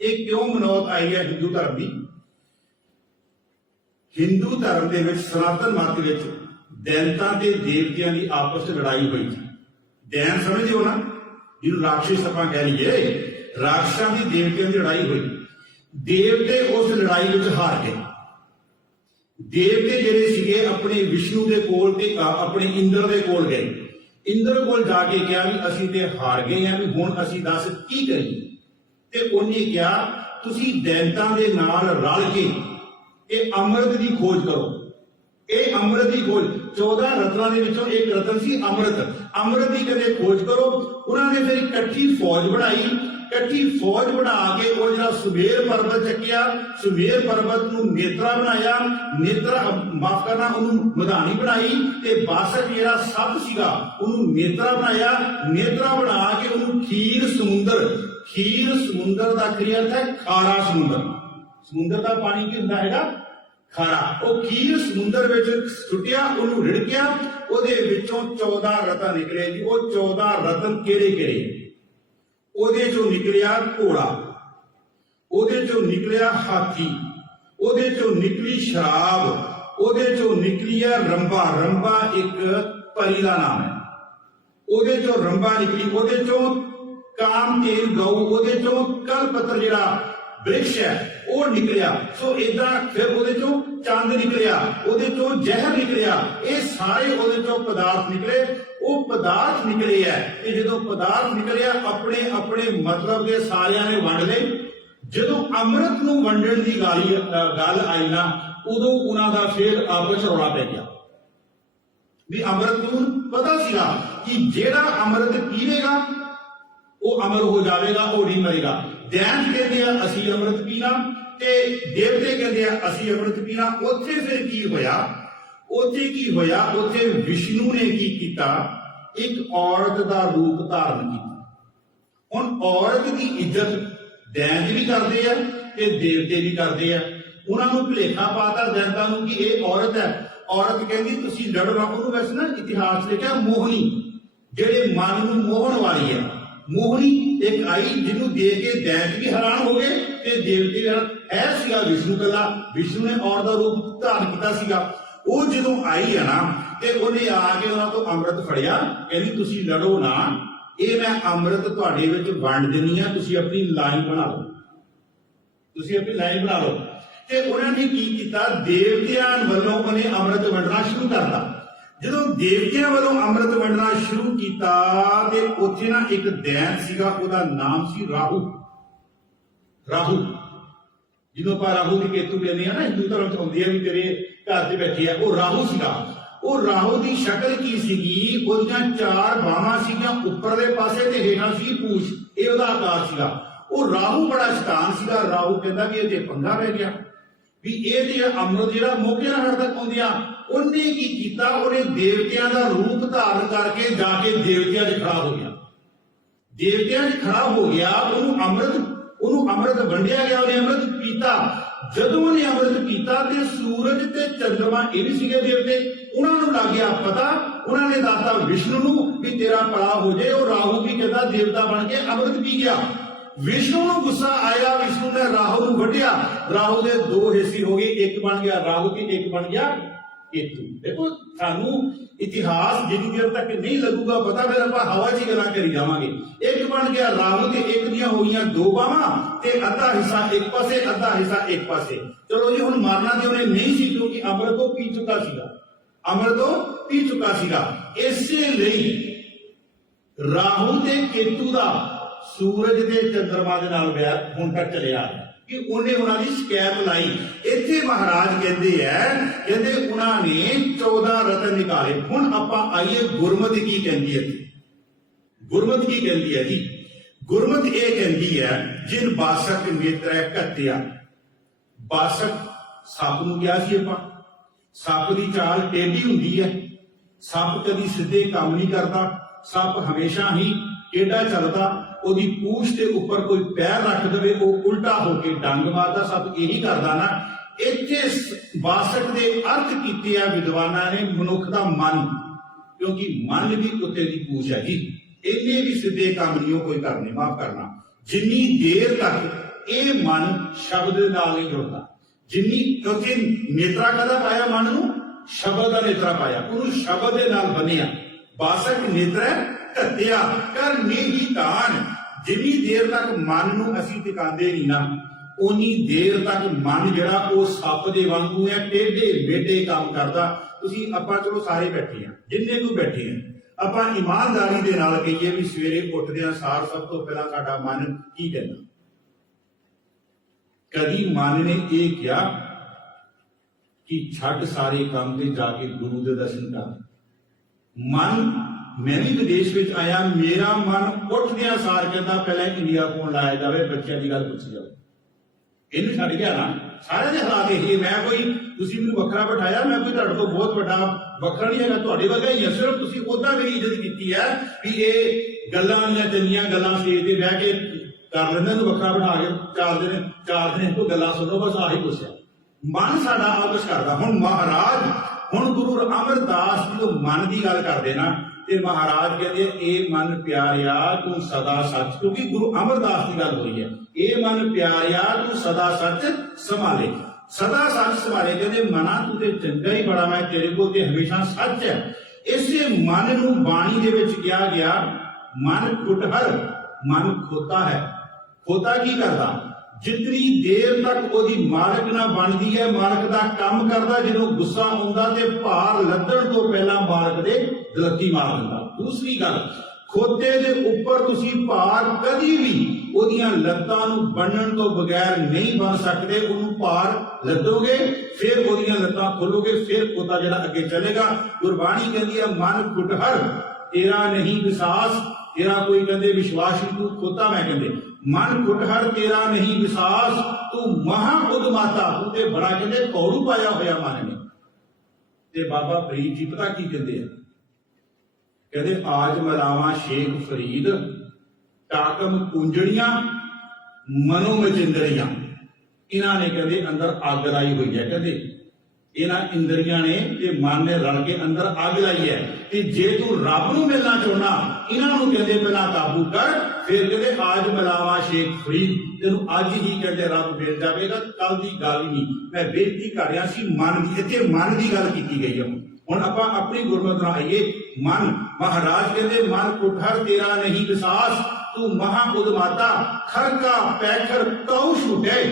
ਇਹ ਕਿਉਂ ਮਨੌਤ ਆਈ ਹੈ ਹਿੰਦੂ ਧਰਮ ਦੀ? ਹਿੰਦੂ ਧਰਮ ਦੇ ਵਿੱਚ, ਸਨਾਤਨ ਮਤ ਵਿੱਚ ਦੈਂਤਾਂ ਤੇ ਦੇਵਤਿਆਂ ਦੀ ਆਪਸ ਵਿੱਚ ਲੜਾਈ ਹੋਈ ਸੀ। ਦੈਨ ਸਮਝਦੇ ਹੋ ਨਾ, ਜਿਹਨੂੰ ਰਾਖਸ਼ ਆਪਾਂ ਕਹਿ ਲਈਏ, ਰਾਖਸ਼ਾਂ ਦੀ ਦੇਵਤਿਆਂ ਦੀ ਲੜਾਈ ਹੋਈ। ਦੇਵਤੇ ਉਸ ਲੜਾਈ ਵਿੱਚ ਹਾਰ ਗਏ। ਦੇਵਤੇ ਜਿਹੜੇ ਸੀਗੇ ਆਪਣੇ ਵਿਸ਼ਨੂੰ ਦੇ ਕੋਲ ਤੇ ਆਪਣੇ ਇੰਦਰ ਦੇ ਕੋਲ ਗਏ। ਇੰਦਰ ਕੋਲ ਜਾ ਕੇ ਕਿਹਾ ਵੀ ਅਸੀਂ ਤੇ ਹਾਰ ਗਏ ਹਾਂ, ਵੀ ਹੁਣ ਅਸੀਂ ਦੱਸ ਕੀ ਕਰੀਏ? ਤੇ ਉਹਨੇ ਕਿਹਾ ਤੁਸੀਂ ਦੈਂਤਾਂ ਦੇ ਨਾਲ ਰਲ ਕੇ ਇਹ ਅੰਮ੍ਰਿਤ ਦੀ ਖੋਜ ਕਰੋ। ਇਹ ਅੰਮ੍ਰਿਤ ਦੀ ਖੋਜ, 14 ਰਤਨਾਂ ਦੇ ਵਿੱਚੋਂ ਇੱਕ ਰਤਨ ਸੀ ਅੰਮ੍ਰਿਤ। ਅੰਮ੍ਰਿਤ ਦੀ ਕਦੇ ਖੋਜ ਕਰੋ। ਉਹਨਾਂ ਨੇ ਫਿਰ ਇਕੱਠੀ ਫੌਜ ਬਣਾਈ। ਇਕੱਠੀ ਫੌਜ ਬਣਾ ਕੇ ਉਹ ਜਿਹੜਾ ਸੁਮੇਰ ਪਰਬਤ ਚੱਕਿਆ, ਸੁਮੇਰ ਪਰਬਤ ਨੂੰ ਨੇਤਰਾ ਬਣਾਇਆ, ਮਾਫ ਕਰਨਾ, ਉਹਨੂੰ ਮਧਾਣੀ ਬਣਾਈ ਤੇ 62 ਜਿਹੜਾ ਸੱਪ ਸੀਗਾ ਉਹਨੂੰ ਨੇਤਰਾ ਬਣਾਇਆ। ਨੇਤਰਾ ਬਣਾ ਕੇ ਉਹਨੂੰ ਖੀਰ ਸਮੁੰਦਰ ਦਾ ਕੀ ਅਰਥ ਹੈ? ਖਾਰਾ ਸਮੁੰਦਰ। ਸਮੁੰਦਰ ਦਾ ਪਾਣੀ ਕੀ ਹੁੰਦਾ ਹੈਗਾ? ਖਾਰਾ। ਉਹ ਖੀਰ ਸਮੁੰਦਰ ਵਿੱਚ ਸੁੱਟਿਆ, ਉਹਨੂੰ ਰਿੜਕਿਆ, ਉਹਦੇ ਵਿੱਚੋਂ 14 ਰਤਨ ਨਿਕਲੇ ਜੀ। ਉਹ 14 ਰਤਨ ਕਿਹੜੇ? ਉਹਦੇ ਚੋਂ ਨਿਕਲਿਆ ਘੋੜਾ, ਉਹਦੇ ਚੋਂ ਨਿਕਲਿਆ ਹਾਥੀ, ਉਹਦੇ ਚੋਂ ਨਿਕਲੀ ਸ਼ਰਾਬ, ਉਹਦੇ ਚੋਂ ਨਿਕਲੀ ਹੈ ਰੰਭਾ। ਰੰਭਾ ਇੱਕ ਪਰੀ ਦਾ ਨਾਮ ਹੈ। ਉਹਦੇ ਚੋਂ ਰੰਭਾ ਨਿਕਲੀ, ਉਹਦੇ ਚੋਂ ਕਾਮਤੇਨ ਗਊ, ਉਹਦੇ ਚੋਂ ਕਲਪਤਰ ਜਿਹੜਾ ਬ੍ਰਿਕਸ਼ ਹੈ ਉਹ ਨਿਕਲਿਆ। ਸੋ ਏਦਾਂ ਫਿਰ ਉਹਦੇ ਚੋਂ ਚੰਦ ਨਿਕਲਿਆ, ਉਹਦੇ ਚੋਂ ਜ਼ਹਿਰ ਨਿਕਲਿਆ। ਇਹ ਸਾਰੇ ਉਹਦੇ ਚੋਂ ਪਦਾਰਥ ਨਿਕਲੇ। ਉਹ ਪਦਾਰਥ ਨਿਕਲੇ ਹੈ ਤੇ ਜਦੋਂ ਪਦਾਰਥ ਨਿਕਲਿਆ ਆਪਣੇ ਆਪਣੇ ਮਤਲਬ ਦੇ ਸਾਰਿਆਂ ਨੇ ਵੰਡ ਲਏ। ਜਦੋਂ ਅੰਮ੍ਰਿਤ ਨੂੰ ਵੰਡਣ ਦੀ ਗੱਲ ਆਈ ਨਾ, ਉਦੋਂ ਉਹਨਾਂ ਦਾ ਫਿਰ ਆਪਸ ਰੌਲਾ ਪੈ ਗਿਆ ਵੀ ਅੰਮ੍ਰਿਤ ਨੂੰ ਪਤਾ ਸੀਗਾ ਕਿ ਜਿਹੜਾ ਅੰਮ੍ਰਿਤ ਪੀਵੇਗਾ ਉਹ ਅਮਰ ਹੋ ਜਾਵੇਗਾ, ਉਹ ਨਹੀਂ ਮਰੇਗਾ। ਦੈਂਤ ਕਹਿੰਦੇ ਆ ਅਸੀਂ ਅੰਮ੍ਰਿਤ ਪੀਣਾ ਤੇ ਦੇਵਤੇ ਕਹਿੰਦੇ ਆ ਅਸੀਂ ਅੰਮ੍ਰਿਤ ਪੀਣਾ। ਉੱਥੇ ਫਿਰ ਕੀ ਹੋਇਆ? ਉੱਥੇ ਵਿਸ਼ਨੂੰ ਨੇ ਕੀ ਕੀਤਾ? ਇੱਕ ਔਰਤ ਦਾ ਰੂਪ ਧਾਰਨ ਕੀਤਾ। ਹੁਣ ਔਰਤ ਦੀ ਇੱਜ਼ਤ ਦੈਂਤ ਵੀ ਕਰਦੇ ਆ ਤੇ ਦੇਵਤੇ ਵੀ ਕਰਦੇ ਆ। ਉਹਨਾਂ ਨੂੰ ਭੁਲੇਖਾ ਪਾਤਾ ਦੈਂਤਾਂ ਨੂੰ ਕਿ ਇਹ ਔਰਤ ਹੈ। ਔਰਤ ਕਹਿੰਦੀ ਤੁਸੀਂ ਲੜੋ ਨਾ। ਉਹਨੂੰ ਵੈਸੇ ਨਾ ਇਤਿਹਾਸ ਲਿਖਿਆ ਮੋਹਣੀ, ਜਿਹੜੇ ਮਨ ਨੂੰ ਮੋਹਣ ਵਾਲੀ ਹੈ। ਮੋਹਣੀ ਇੱਕ ਆਈ ਜਿਹਨੂੰ ਦੇ ਕੇ ਦੈਂਤ ਵੀ ਹੈਰਾਨ ਹੋ ਗਏ ਤੇ ਦੇਵਤੇ ਵੀ। ਇਹ ਸੀਗਾ ਵਿਸ਼ਨੂੰ ਕੱਲਾ। ਵਿਸ਼ਨੂੰ ਨੇ ਔਰਤ ਦਾ ਰੂਪ ਧਾਰਨ ਕੀਤਾ ਸੀਗਾ। ਉਹ ਜਦੋਂ ਆਈ ਹੈ ਨਾ ਤੇ ਉਹਨੇ ਆ ਕੇ ਉਹਨਾਂ ਤੋਂ ਅੰਮ੍ਰਿਤ ਫੜਿਆ। ਕਹਿੰਦੀ ਤੁਸੀਂ ਲੜੋ ਨਾ, ਇਹ ਮੈਂ ਅੰਮ੍ਰਿਤ ਤੁਹਾਡੇ ਵਿੱਚ ਵੰਡ ਦਿੰਨੀ ਆ, ਤੁਸੀਂ ਆਪਣੀ ਲਾਈਨ ਬਣਾ ਲਓ, ਤੇ ਉਹਨਾਂ ਨੇ ਕੀ ਕੀਤਾ? ਦੇਵਤਿਆਂ ਵੱਲੋਂ ਉਹਨੇ ਅੰਮ੍ਰਿਤ ਵੰਡਣਾ ਸ਼ੁਰੂ ਕਰਤਾ। ਜਦੋਂ ਦੇਵਤਿਆਂ ਵੱਲੋਂ ਅੰਮ੍ਰਿਤ ਵੰਡਣਾ ਸ਼ੁਰੂ ਕੀਤਾ ਤੇ ਉੱਥੇ ਨਾ ਇੱਕ ਦੈਂਤ ਸੀਗਾ, ਉਹਦਾ ਨਾਮ ਸੀ ਰਾਹੂ। ਜਿਹਨੂੰ ਆਪਾਂ ਰਾਹੂ ਦੀ ਕੇਤੂ ਕਹਿੰਦੇ ਆ ਨਾ, ਹਿੰਦੂ ਧਰਮ ਚ ਆਉਂਦੀ ਆ ਵੀ ਤੇਰੇ ਘਰ ਤੇ ਬੈਠੇ ਆ, ਉਹ ਰਾਹੂ ਸੀਗਾ। ਉਹ ਰਾਹੂ ਦੀ ਸ਼ਕਲ ਕੀ ਸੀਗੀ? ਉਹਦੀਆਂ 4 ਬਾਹਾਂ ਸੀਗੀਆਂ ਉੱਪਰਲੇ ਪਾਸੇ ਤੇ ਹੇਠਾਂ ਸੀ ਪੂਛ। ਇਹ ਉਹਦਾ ਆਕਾਰ ਸੀਗਾ। ਉਹ ਰਾਹੂ ਬੜਾ ਸ਼ੈਤਾਨ ਸੀਗਾ। ਰਾਹੂ ਕਹਿੰਦਾ ਵੀ ਇਹ ਤੇ ਪੰਗਾ ਪੈ ਗਿਆ ਵੀ ਇਹ ਤੇ ਅੰਮ੍ਰਿਤ ਜਿਹੜਾ ਮੌਕੇ ਨਾਲ ਹੜ ਤੱਕ ਆਉਂਦਿਆ। ਉਹਨੇ ਕੀ ਕੀਤਾ? ਉਹਨੇ ਦੇਵਤਿਆਂ ਦਾ ਰੂਪ ਧਾਰਨ ਕਰਕੇ ਜਾ ਕੇ ਦੇਵਤਿਆਂ 'ਚ ਖੜਾ ਹੋ ਗਿਆ। ਦੇਵਤਿਆਂ 'ਚ ਖੜਾ ਹੋ ਗਿਆ, ਉਹਨੂੰ ਅੰਮ੍ਰਿਤ ਵੰਡਿਆ ਗਿਆ, ਉਹਨੇ ਅੰਮ੍ਰਿਤ ਪੀਤਾ। ਜਦੋਂ ਉਹਨੇ ਅੰਮ੍ਰਿਤ ਪੀਤਾ ਤੇ ਸੂਰਜ ਤੇ ਚੰਦਰਮਾ ਇਹ ਵੀ ਸੀਗੇ ਦੇਵਤੇ, ਉਹਨਾਂ ਨੂੰ ਲੱਗ ਗਿਆ ਪਤਾ, ਉਹਨਾਂ ਨੇ ਦੱਸਤਾ ਵਿਸ਼ਨੂੰ ਨੂੰ ਵੀ ਤੇਰਾ ਭਲਾ ਹੋ ਜਾਏ। ਉਹ ਰਾਹੂ ਵੀ ਕਹਿੰਦਾ ਦੇਵਤਾ ਬਣ ਕੇ ਅੰਮ੍ਰਿਤ ਪੀ ਗਿਆ। ਵਿਸ਼ਨੂੰ ਨੂੰ ਗੁੱਸਾ ਆਇਆ, ਵਿਸ਼ਨੂੰ ਨੇ ਰਾਹੂ ਨੂੰ ਵੱਢਿਆ। ਰਾਹੂ ਦੇ ਦੋ ਹਿੱਸੇ ਹੋ ਗਏ, ਇੱਕ ਬਣ ਗਿਆ ਰਾਹੂ ਤੇ ਇੱਕ ਬਣ ਗਿਆ ਕੇਤੂ। ਦੇਖੋ ਸਾਨੂੰ ਇਤਿਹਾਸ ਜਿੰਨੀ ਦੇਰ ਤੱਕ ਨਹੀਂ ਲੱਗੂਗਾ ਪਤਾ, ਫਿਰ ਆਪਾਂ ਹਵਾ 'ਚ ਗੱਲਾਂ ਕਰੀ ਜਾਵਾਂਗੇ। ਇੱਕ ਬਣ ਗਿਆ ਰਾਹੂ ਤੇ ਇੱਕ ਦੀਆਂ ਹੋ ਗਈਆਂ ਦੋ ਬਾਹਾਂ ਤੇ ਅੱਧਾ ਹਿੱਸਾ ਇੱਕ ਪਾਸੇ, ਅੱਧਾ ਹਿੱਸਾ ਇੱਕ ਪਾਸੇ। ਚਲੋ ਜੀ, ਹੁਣ ਮਾਰਨਾ ਤੇ ਉਹਨੇ ਨਹੀਂ ਸੀ ਕਿਉਂਕਿ ਅੰਮ੍ਰਿਤ ਤੋਂ ਪੀ ਚੁੱਕਾ ਸੀਗਾ, ਅੰਮ੍ਰਿਤ ਤੋਂ ਪੀ ਚੁੱਕਾ ਸੀਗਾ। ਇਸੇ ਲਈ ਰਾਹੂ ਤੇ ਕੇਤੂ ਦਾ ਸੂਰਜ ਤੇ ਚੰਦਰਮਾ ਦੇ ਨਾਲ ਵਿਆਹ ਹੁਣ ਤੱਕ ਚੱਲਿਆ ਕਿ ਉਹਨੇ ਉਹਨਾਂ ਦੀ ਸ਼ਿਕਾਇਤ ਲਾਈ। ਇੱਥੇ ਮਹਾਰਾਜ ਕਹਿੰਦੇ ਉਹਨਾਂ ਨੇ 14 ਰਤਨ ਨਿਕਾਲੇ। ਹੁਣ ਆਪਾਂ ਆਈਏ ਗੁਰਮਤਿ ਕੀ ਕਹਿੰਦੀ ਹੈ। ਗੁਰਮਤਿ ਕੀ ਕਹਿੰਦੀ ਹੈ ਜੀ? ਗੁਰਮਤਿ ਇਹ ਕਹਿੰਦੀ ਹੈ ਜਿਨ ਬਾਸਕ ਨੇਤਰੈ ਘੱਤਿਆ। ਬਾਸਕ ਸੱਪ ਨੂੰ ਕਿਹਾ ਸੀ ਆਪਾਂ, ਸੱਪ ਦੀ ਚਾਲ ਟੇਢੀ ਹੁੰਦੀ ਹੈ, ਸੱਪ ਕਦੀ ਸਿੱਧੇ ਕੰਮ ਨਹੀਂ ਕਰਦਾ, ਸੱਪ ਹਮੇਸ਼ਾ ਹੀ ਟੇਢਾ ਚੱਲਦਾ। ਉਹਦੀ ਪੂਛ ਦੇ ਉੱਪਰ ਕੋਈ ਪੈਰ ਰੱਖ ਦੇਵੇ ਉਹ ਉਲਟਾ ਹੋ ਕੇ ਡੰਗ ਮਾਰਦਾ, ਸੱਪ ਇਹੀ ਕਰਦਾ ਨਾ। ਇੱਥੇ ਬਾਸਕ ਦੇ ਅਰਥ ਕੀਤੇ ਆ ਵਿਦਵਾਨਾਂ ਨੇ ਮਨੁੱਖ ਦਾ ਮਨ, ਕਿਉਂਕਿ ਮਨ ਵੀ ਕੁੱਤੇ ਦੀ ਪੂਛ ਹੈ ਜੀ। ਇਹਨੇ ਵੀ ਸਿੱਧੇ ਕੰਮ ਨਹੀਂ ਕੋਈ ਕਰਨੇ, ਮਾਫ ਕਰਨਾ। ਜਿੰਨੀ ਦੇਰ ਤੱਕ ਇਹ ਮਨ ਸ਼ਬਦ ਦੇ ਨਾਲ ਨਹੀਂ ਜੁੜਦਾ, ਕਿਉਂਕਿ ਨੇਤਰਾ ਕਦਾ ਪਾਇਆ ਮਨ ਨੂੰ? ਸ਼ਬਦ ਦਾ ਨੇਤਰਾ ਪਾਇਆ, ਉਹਨੂੰ ਸ਼ਬਦ ਦੇ ਨਾਲ ਬੰਨਿਆ। ਬਾਸਕ ਨੇਤਰੈ ਘੱਤਿਆ ਕਰ ਨਹੀਂ ਤਾਨ। ਜਿੰਨੀ ਦੇਰ ਤੱਕ ਮਨ ਨੂੰ ਅਸੀਂ ਟਿਕਾਉਂਦੇ ਨਹੀਂ ਨਾ, ਉਨੀ ਦੇਰ ਤੱਕ ਮਨ ਜਿਹੜਾ ਉਹ ਸੱਪ ਦੇ ਵਾਂਗੂ ਹੈ, ਟੇਢੇ ਮੇਢੇ ਕੰਮ ਕਰਦਾ। ਤੁਸੀਂ ਆਪਾਂ ਚਲੋ ਸਾਰੇ ਬੈਠੇ ਆ, ਜਿੰਨੇ ਕੋਈ ਬੈਠੇ ਆ, ਆਪਾਂ ਇਮਾਨਦਾਰੀ ਦੇ ਨਾਲ ਕਹੀਏ ਵੀ ਸਵੇਰੇ ਉੱਠਦਿਆਂ ਸਾਰ ਸਭ ਤੋਂ ਪਹਿਲਾਂ ਸਾਡਾ ਮਨ ਕੀ ਕਹਿੰਦਾ? ਕਦੀ ਮਨ ਨੇ ਇਹ ਕਿਹਾ ਕਿ ਛੱਡ ਸਾਰੇ ਕੰਮ ਤੇ ਜਾ ਕੇ ਗੁਰੂ ਦੇ ਦਰਸ਼ਨ ਕਰ? ਮਨ, ਮੈਂ ਵੀ ਵਿਦੇਸ਼ ਵਿੱਚ ਆਇਆ, ਮੇਰਾ ਮਨ ਉੱਠਦਿਆਂ ਸਾਰ ਕਹਿੰਦਾ ਪਹਿਲਾਂ ਇੰਡੀਆ ਫੋਨ ਲਾਇਆ ਜਾਵੇ, ਬੱਚਿਆਂ ਦੀ ਗੱਲ ਪੁੱਛੀ ਜਾਵੇ। ਇਹਨੂੰ ਛੱਡ ਗਿਆ ਨਾ, ਸਾਰਿਆਂ ਦੇ ਹਾਲਾਤ ਇਹ। ਮੈਂ ਕੋਈ, ਤੁਸੀਂ ਮੈਨੂੰ ਵੱਖਰਾ ਬਿਠਾਇਆ, ਮੈਂ ਕੋਈ ਤੁਹਾਡੇ ਤੋਂ ਬਹੁਤ ਵੱਡਾ ਵੱਖਰਾ ਨਹੀਂ ਹੈਗਾ, ਤੁਹਾਡੇ ਵਰਗਾ ਹੀ ਹੈ। ਸਿਰਫ ਤੁਸੀਂ ਉਹਦਾ ਮੇਰੀ ਇੱਜ਼ਤ ਕੀਤੀ ਹੈ ਵੀ ਇਹ ਗੱਲਾਂ ਦੀਆਂ ਚੰਗੀਆਂ ਗੱਲਾਂ ਸਟੇਜ ਤੇ ਬਹਿ ਕੇ ਕਰ ਲੈਂਦੇ, ਇਹਨੂੰ ਵੱਖਰਾ ਬਿਠਾ ਕੇ ਚਾਰ ਦਿਨ ਤੋਂ ਗੱਲਾਂ ਸੁਣੋ, ਬਸ ਆਹੀ ਪੁੱਛਿਆ। ਮਨ ਸਾਡਾ ਆਪ ਕੁਛ ਕਰਦਾ। ਹੁਣ ਮਹਾਰਾਜ, ਹੁਣ ਗੁਰੂ ਅਮਰਦਾਸ ਜਦੋਂ ਮਨ ਦੀ ਗੱਲ ਕਰਦੇ ਨਾ ਤੇ ਮਹਾਰਾਜ ਕਹਿੰਦੇ ਇਹ ਮਨ ਪਿਆਰਿਆ ਤੂੰ ਸਦਾ ਸੱਚ, ਕਿਉਂਕਿ ਗੁਰੂ ਅਮਰਦਾਸ ਦੀ ਗੱਲ ਹੋਈ ਹੈ। ਇਹ ਮਨ ਪਿਆਰਿਆ ਤੂੰ ਸਦਾ ਸੱਚ ਸੰਭਾਲੇ, ਸਦਾ ਸੱਚ ਸੰਭਾਲੇ। ਕਹਿੰਦੇ ਮਨਾ ਤੂੰ ਤੇ ਚੰਗਾ ਹੀ ਬੜਾ, ਮੈਂ ਤੇਰੇ ਕੋਲ ਤੇ ਹਮੇਸ਼ਾ ਸੱਚ ਹੈ। ਇਸੇ ਮਨ ਨੂੰ ਬਾਣੀ ਦੇ ਵਿੱਚ ਕਿਹਾ ਗਿਆ ਮਨ ਕੁਟਹਰ, ਮਨ ਖੋਤਾ ਹੈ। ਖੋਤਾ ਕੀ ਕਰਦਾ? ਜਿਤਨੀ ਦੇਰ ਤੱਕ ਉਹਦੀ ਮਾਲਕ ਨਾ ਬਣਦੀ ਹੈ, ਮਾਲਕ ਦਾ ਕੰਮ ਕਰਦਾ, ਜਦੋਂ ਗੁੱਸਾ ਆਉਂਦਾ ਤੇ ਭਾਰ ਲੱਦਣ ਤੋਂ ਪਹਿਲਾਂ ਮਾਲਕ ਦੇ ਗਲਤੀ ਮਾਰ ਦਿੰਦਾ। ਦੂਸਰੀ ਗੱਲ, ਖੋਤੇ ਦੇ ਉੱਪਰ ਤੁਸੀਂ ਭਾਰ ਕਦੀ ਵੀ ਉਹਦੀਆਂ ਲੱਤਾਂ ਨੂੰ ਬੰਨਣ ਤੋਂ ਬਗੈਰ ਨਹੀਂ ਬਣ ਸਕਦੇ। ਉਹਨੂੰ ਭਾਰ ਲੱਦੋਗੇ, ਫਿਰ ਉਹਦੀਆਂ ਲੱਤਾਂ ਖੋਲੋਗੇ, ਫਿਰ ਖੋਤਾ ਜਿਹੜਾ ਅੱਗੇ ਚੱਲੇਗਾ। ਗੁਰਬਾਣੀ ਕਹਿੰਦੀ ਹੈ ਮਨ ਕੁਟਹਰ ਤੇਰਾ ਨਹੀਂ ਵਿਸਾਸ, ਤੇਰਾ ਕੋਈ ਕਹਿੰਦੇ ਵਿਸ਼ਵਾਸ ਹੀ ਤੂੰ ਖੋਤਾ, ਮੈਂ ਕਹਿੰਦੇ ਮਨ ਕੁਟਹਰ ਤੇਰਾ ਨਹੀਂ ਵਿਸਾਸ, ਤੂੰ ਮਹਾ ਉਦਮਾਤਾ, ਤੂੰ ਤੇ ਬੜਾ ਕਹਿੰਦੇ ਕੌਰੂ ਪਾਇਆ ਹੋਇਆ ਮਨ ਨੇ। ਤੇ ਬਾਬਾ ਫਰੀਦ ਜੀ ਪਤਾ ਕੀ ਕਹਿੰਦੇ ਆ? ਕਹਿੰਦੇ ਆਜ ਮਲਾਵਾ ਸ਼ੇਖ ਫਰੀਦ ਟਾਕਮ ਕੁੰਜੜੀਆਂ ਮਨੋ ਮਚਿੰਦਰੀਆਂ। ਇਹਨਾਂ ਨੇ ਕਹਿੰਦੇ ਅੰਦਰ ਅੱਗ ਲਾਈ ਹੋਈ ਹੈ। ਕਹਿੰਦੇ ਇਹਨਾਂ ਇੰਦਰੀਆਂ ਨੇ ਤੇ ਮਨ ਨੇ ਰਲ ਕੇ ਅੰਦਰ ਅੱਗ ਲਾਈ ਹੈ। ਤੇ ਜੇ ਤੂੰ ਰੱਬ ਨੂੰ ਮਿਲਣਾ ਚਾਹੁੰਦਾ, ਇਹਨਾਂ ਨੂੰ ਕਹਿੰਦੇ ਪਹਿਲਾਂ ਕਾਬੂ ਕਰ, ਫਿਰ ਕਹਿੰਦੇ ਆਜ ਮਲਾਵਾ ਸ਼ੇਖ ਫਰੀਦ, ਤੈਨੂੰ ਅੱਜ ਹੀ ਕਹਿੰਦੇ ਰੱਬ ਮਿਲ ਜਾਵੇਗਾ, ਕੱਲ ਦੀ ਗੱਲ ਹੀ ਨਹੀਂ। ਮੈਂ ਬੇਨਤੀ ਕਰ ਰਿਹਾ ਸੀ ਮਨ ਦੀ, ਇੱਥੇ ਮਨ ਦੀ ਗੱਲ ਕੀਤੀ ਗਈ ਹੈ। ਹੁਣ ਆਪਾਂ ਆਪਣੀ ਗੁਰਮਤਿ ਨਾਲ ਆਈਏ। ਮਨ, ਮਹਾਰਾਜ ਕਹਿੰਦੇ ਮਨ ਕੁਠਰ ਤੇਰਾ ਨਹੀਂ ਵਿਸਾਸ, ਤੂੰ ਮਹਾ ਉਦਮਾਤਾ, ਖਰਕਾ ਪੈਖਰ ਕਉ ਛੁਟੇ।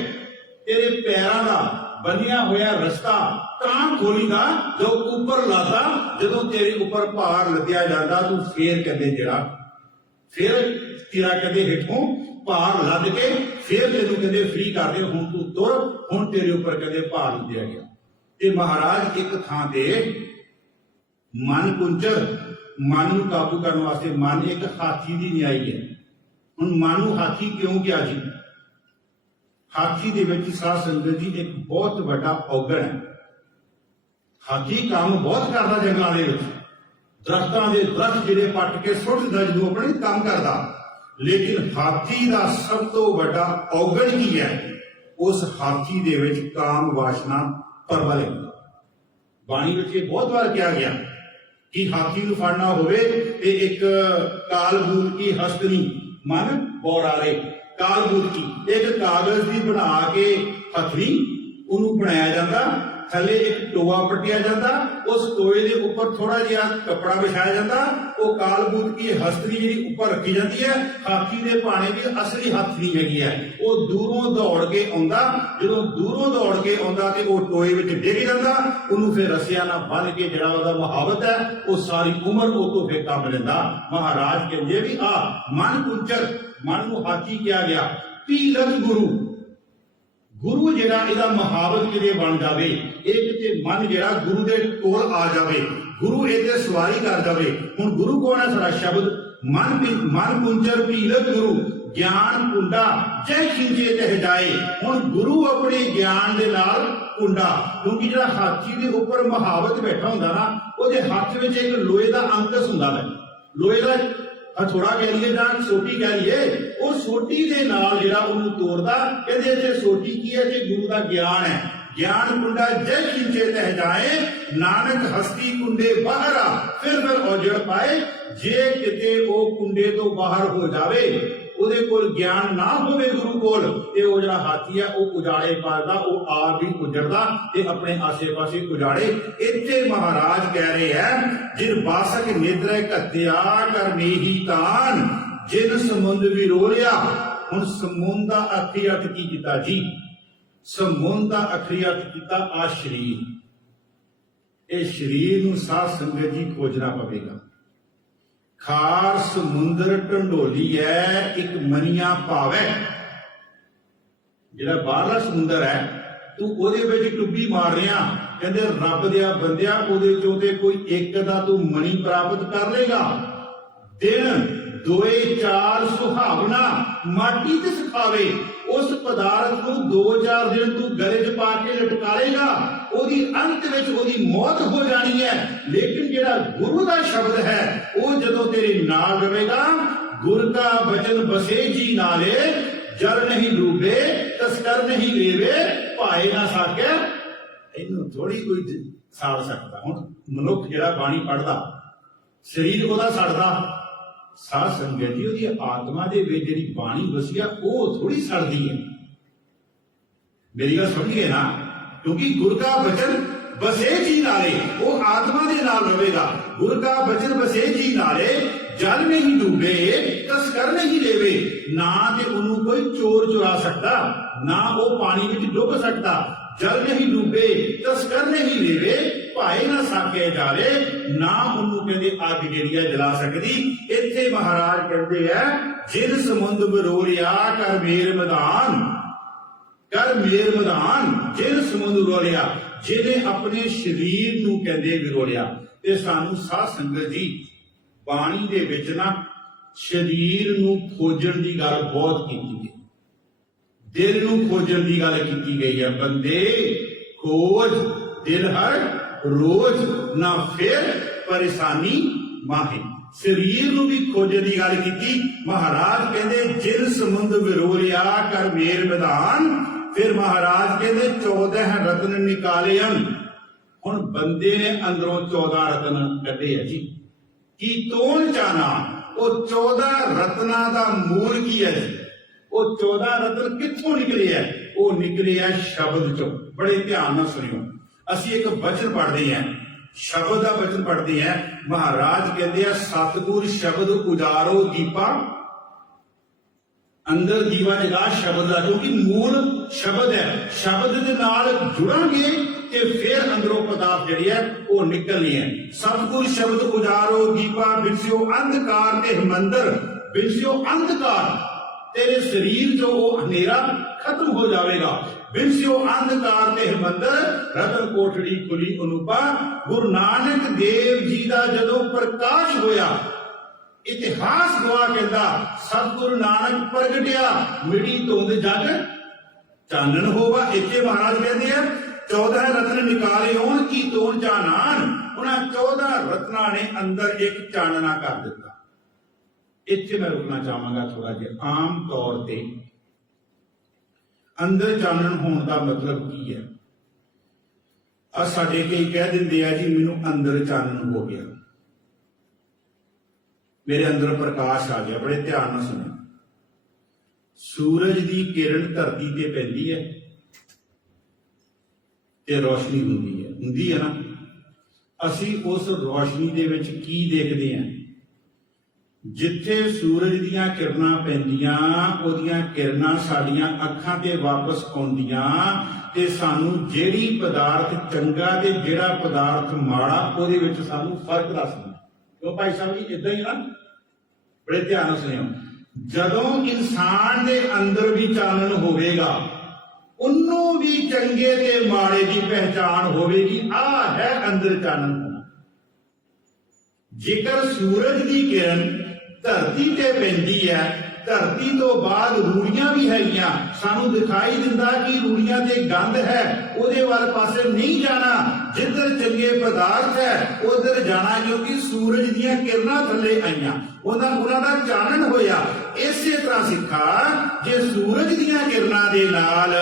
ਤੇਰੇ ਪੈਰਾਂ ਦਾ ਬੰਨਿਆ ਹੋਇਆ ਰਸਤਾ ਤਾਂ ਖੋਲੀਦਾ ਜੋ ਉੱਪਰ ਲਾਦਾ, ਜਦੋਂ ਤੇਰੇ ਉੱਪਰ ਭਾਰ ਲੱਦਿਆ ਜਾਂਦਾ ਤੂੰ ਫੇਰ ਕਹਿੰਦੇ ਜਿਹੜਾ ਫਿਰ ਤੇਰਾ ਕਹਿੰਦੇ ਹੇਠੋਂ ਭਾਰ ਲੱਦ ਕੇ ਫਿਰ ਤੈਨੂੰ ਕਹਿੰਦੇ ਫ੍ਰੀ ਕਰਦੇ, ਹੁਣ ਤੂੰ ਤੁਰ, ਹੁਣ ਤੇਰੇ ਉੱਪਰ ਕਹਿੰਦੇ ਭਾਰ ਲੱਦਿਆ ਗਿਆ। ਤੇ ਮਹਾਰਾਜ ਇੱਕ ਥਾਂ ਤੇ ਮਨ ਕੁੰਚਰ, ਮਨ ਨੂੰ ਕਾਬੂ ਕਰਨ ਵਾਸਤੇ ਮਨ ਇੱਕ ਹਾਥੀ ਦੀ ਨਿਆਈ ਹੈ। ਹੁਣ ਮਨ ਨੂੰ ਹਾਥੀ ਕਿਉਂ ਕਿਹਾ ਜੀ? ਹਾਥੀ ਦੇ ਵਿੱਚ ਸਾਧ ਸੰਗਤ ਜੀ ਇੱਕ ਬਹੁਤ ਵੱਡਾ ਔਗਣ ਹੈ। ਹਾਥੀ ਕੰਮ ਬਹੁਤ ਕਰਦਾ ਜੰਗਲਾਂ ਦੇ ਵਿੱਚ, ਦਰਖਤਾਂ ਦੇ ਦਰਖਤ ਜਿਹੜੇ ਪੱਟ ਕੇ ਸੁੱਟ ਦਿੰਦਾ ਜਦੋਂ ਆਪਣੇ ਕੰਮ ਕਰਦਾ। लेकिन हाथी का सब तो बड़ा औगण की है, उस हाथी दे विच काम वासना प्रबल है। बाणी विच बहुत बार कहा गया कि हाथी नूं फड़ना होवे ते एक कालबूत की हस्तनी मन बौरारे, कालबूत की एक कागज की बना के हथनी उन्होंने बनाया जाता, थले एक टोआ पटिया जाता, उस टोए के ऊपर थोड़ा जिहा कपड़ा बिछाया जाता, वो कालबूत की हस्तनी जी ऊपर रखी जाती है। हाथी के पाने की असली हथनी हैगी है, वो दूरों दौड़ के आंदा, जो दूरों दौड़ के आंदा ते वो टोए विच डिग जाता, उन्होंने फिर रस्सियां नाल बन के जिहड़ा ओहदा मुहावत है वो सारी उम्र वो तो फिर काम लेंदा। महाराज कहंदे भी आ मन कुंचर, मन नूं हाथी किया गया, पीलक गुरु, गुरु जिहड़ा इहदा मुहावत किते बन जावे, एक ते मन जिहड़ा गुरु दे कोल आ जावे, गुरु इहते सवारी कर जावे। हुण गुरु कौन है? सारा शब्द मन कुंचर पीलक गुरु, ज्ञान कुंडा जय खिंचे तह जाए। हुण गुरु अपने ज्ञान दे नाल कुंडा, क्योंकि जिहड़ा हाथी दे उपर मुहावत बैठा हुंदा ना, ओहदे हत्थ विच एक लोहे दा अंकस हुंदा है, लोहे दा हथौड़ा कह लीए जां सोटी कह लीए, वो सोटी दे नाल जिहड़ा उहनूं तोड़दा। कहंदे इत्थे सोटी की है? इत्थे गुरु दा ज्ञान है। ज्ञान कुंडा जय खिंचे तह जाए, नानक हस्ती कुंडे बाहरा फिर औजड़ पाए। जे किते वो कुंडे तो बाहर हो जावे, ਉਹਦੇ ਕੋਲ ਗਿਆਨ ਨਾ ਹੋਵੇ ਗੁਰੂ ਕੋਲ, ਤੇ ਉਹ ਜਿਹੜਾ ਹਾਥੀ ਆ ਉਹ ਉਜਾੜੇ ਪਾਲਦਾ, ਉਹ ਆਪ ਵੀ ਉਜੜਦਾ ਤੇ ਆਪਣੇ ਆਸੇ-ਪਾਸੇ ਉਜਾੜੇ। ਇੱਥੇ ਮਹਾਰਾਜ ਕਹਿ ਰਹੇ ਹੈ, ਜਿਨ ਬਾਸਕ ਨਿਦਰੇ ਘੱਤਿਆ ਕਰਨੀ ਹੀ ਤਾਨ, ਜਿਨ ਸਮੁੰਦ ਵਿਰੋਲਿਆ। ਹੁਣ ਸਮੁੰਦ ਦਾ ਆਖਰੀ ਅਰਥ ਕੀ ਕੀਤਾ ਜੀ? ਸਮੁੰਦ ਦਾ ਆਖਰੀ ਅਰਥ ਕੀਤਾ ਆ ਸ਼ਰੀਰ। ਇਹ ਸ਼ਰੀਰ ਨੂੰ ਸਾਧ ਸੰਗਤ ਜੀ ਖੋਜਣਾ ਪਵੇਗਾ। खार समुंदर ढंडोली है, एक मनिया भावे, जिहड़ा बाहरला समुंदर है, तू ओहदे विच डुब्बी मार रिहा, कहंदे रब दिया बंदिया ओहदे चों ते कोई एक दा तू मणि प्राप्त कर लेगा। दिन दोए चार सुहावना माटी ते सिखावे, उस पदार्थ को 2-4 दिन तू गले च पा के लटकालेगा, ओदी अंत विच ओदी मौत हो जानी है। लेकिन जिहड़ा गुरु दा शब्द है वो जदों तेरे नाल रवेगा, गुर का वचन बसे जी नाले, जल नहीं डूबे तस्कर नहीं लेवे, पाए ना साके। इहनूं थोड़ी कोई साड़ सकदा। हुण मनुख जिहड़ा बाणी पढ़दा, शरीर ओहदा सड़दा, साध संगत जी ओहदी आत्मा दे विच जिहड़ी बाणी वसी आ ओह थोड़ी सड़दी है। मेरी गल समझिए ना, क्योंकि गुर का वचन बसे जी नाले, वो आत्मा दे नाल रवेगा। गुर का वचन बसे जी नाले, जल नहीं डूबे तस्कर नहीं लेवे। ना ते उन्होंने कोई चोर चुरा सकता, ना वो पानी विच डुब सकता। जल नहीं डूबे तस्कर नहीं लेवे, भाए ना साके जाले, ना उन्होंने कहते अग जिहड़ी है जला सकदी। इत्थे महाराज कहते हैं, जिन समुंद बरोलिया कर मेर मैदान, कर मेर मैदान, जिन समुंद विरोलिया, जिन्हें अपने शरीर नूं कहंदे विरोलिया। ते सानू साध संगत जी बाणी दे विच ना शरीर नूं खोजण दी गल बहुत कीती है, दिल नूं खोजण दी गल कीती गई है। बंदे खोज दिल हर रोज, ना फिर परेशानी माहे। शरीर नूं भी खोजण दी गल कीती। महाराज कहंदे जिन समुंद विरोलिया कर मेर मैदान, फिर महाराज कहते 14 रत्न निकाले हन। हुण बंदे ने अंदरों 14 रत्न कढे है जी, की तोड़ जाना। वो 14 रत्ना का मूल की है जी? वो 14 रत्न कित्थों निकले है? वो निकले है शब्द चो। बड़े ध्यान नाल सुनियो, असीं एक वचन पढ़ते हैं, शब्द का वचन पढ़ते हैं। महाराज कहते हैं, सतगुर शब्द उजारो दीपा, अंदर दीवा जगा शब्द का, क्योंकि मूल शब्द है। शब्द के नाल जुड़ांगे ते फिर अंदरों पदार्थ जिहड़ी है वो निकलनी है। सतगुर शब्द उजारो दीपा, बिनसियो अंधकार ते मंदर, बिनसियो अंधकार, तेरे शरीर जो वो अंधेरा खत्म हो जाएगा। बिनसियो अंधकार ते मंदर, रतन कोठड़ी खुली अनुपा। गुरु नानक देव जी का जदों प्रकाश होया, इतिहास गवाह कहता सतगुरु नानक प्रगटिया, मिड़ी धुंध जग चानन होगा। इत्थे महाराज कहते हैं 14 रत्न निकाले होन की तोड़ चानन। उन्हें 14 रत्ना ने अंदर एक चानना कर दिता। ਇੱਥੇ ਮੈਂ ਰੁਕਣਾ ਚਾਹਾਂਗਾ ਥੋੜਾ ਜਿਹਾ। ਆਮ ਤੌਰ ਤੇ ਅੰਦਰ ਚਾਨਣ ਹੋਣ ਦਾ ਮਤਲਬ ਕੀ ਹੈ? ਆ ਸਾਡੇ ਕਈ ਕਹਿ ਦਿੰਦੇ ਆ ਜੀ ਮੈਨੂੰ ਅੰਦਰ ਚਾਨਣ ਹੋ ਗਿਆ, ਮੇਰੇ ਅੰਦਰ ਪ੍ਰਕਾਸ਼ ਆ ਗਿਆ। ਬੜੇ ਧਿਆਨ ਨਾਲ ਸੁਣੋ। ਸੂਰਜ ਦੀ ਕਿਰਨ ਧਰਤੀ ਤੇ ਪੈਂਦੀ ਹੈ ਤੇ ਰੋਸ਼ਨੀ ਹੁੰਦੀ ਹੈ ਨਾ। ਅਸੀਂ ਉਸ ਰੋਸ਼ਨੀ ਦੇ ਵਿੱਚ ਕੀ ਦੇਖਦੇ ਹਾਂ? ਜਿੱਥੇ ਸੂਰਜ ਦੀਆਂ ਕਿਰਨਾਂ ਪੈਂਦੀਆਂ, ਉਹਦੀਆਂ ਕਿਰਨਾਂ ਸਾਡੀਆਂ ਅੱਖਾਂ ਤੇ ਵਾਪਸ ਆਉਂਦੀਆਂ ਤੇ ਸਾਨੂੰ ਜਿਹੜੀ ਪਦਾਰਥ ਚੰਗਾ ਤੇ ਜਿਹੜਾ ਪਦਾਰਥ ਮਾੜਾ ਉਹਦੇ ਵਿੱਚ ਸਾਨੂੰ ਫਰਕ ਦੱਸਦਾ। ਕਿਉਂ ਭਾਈ ਸਾਹਿਬ ਜੀ? ਇਦਾਂ ਹੀ ਨਾ, ਬੜੇ ਧਿਆਨ ਨਾਲ ਸੁਣਿਓ। ਜਦੋਂ ਇਨਸਾਨ ਦੇ ਅੰਦਰ ਵੀ ਚਾਨਣ ਹੋਵੇਗਾ, ਉਹਨੂੰ ਵੀ ਚੰਗੇ ਤੇ ਮਾੜੇ ਦੀ ਪਹਿਚਾਣ ਹੋਵੇਗੀ। ਆਹ ਹੈ ਅੰਦਰ ਚਾਨਣ ਹੋਣਾ। ਜੇਕਰ ਸੂਰਜ ਦੀ ਕਿਰਨ ਧਰਤੀ ਤੇ ਪੈਂਦੀ ਹੈ, ਧਰਤੀ ਤੋਂ ਬਾਅਦ ਰੂੜੀਆਂ ਵੀ ਹੈਗੀਆਂ, ਸਾਨੂੰ ਦਿਖਾਈ ਦਿੰਦਾ ਕਿ ਰੂੜੀਆਂ ਤੇ ਗੰਦ ਹੈ, ਉਹਦੇ ਵੱਲ ਪਾਸੇ ਨਹੀਂ ਜਾਣਾ। ਜਿੱਧਰ ਚੰਗੇ ਪਦਾਰਥ ਹੈ ਉਧਰ ਜਾਣਾ, ਕਿਉਂਕਿ ਸੂਰਜ ਦੀਆਂ ਕਿਰਨਾਂ ਥੱਲੇ ਆਈਆਂ, ਉਹਨਾਂ ਦਾ ਚਾਨਣ ਹੋਇਆ। ਇਸੇ ਤਰ੍ਹਾਂ ਸਿੱਖਾ, ਜੇ ਸੂਰਜ ਦੀਆਂ ਕਿਰਨਾਂ ਦੇ ਨਾਲ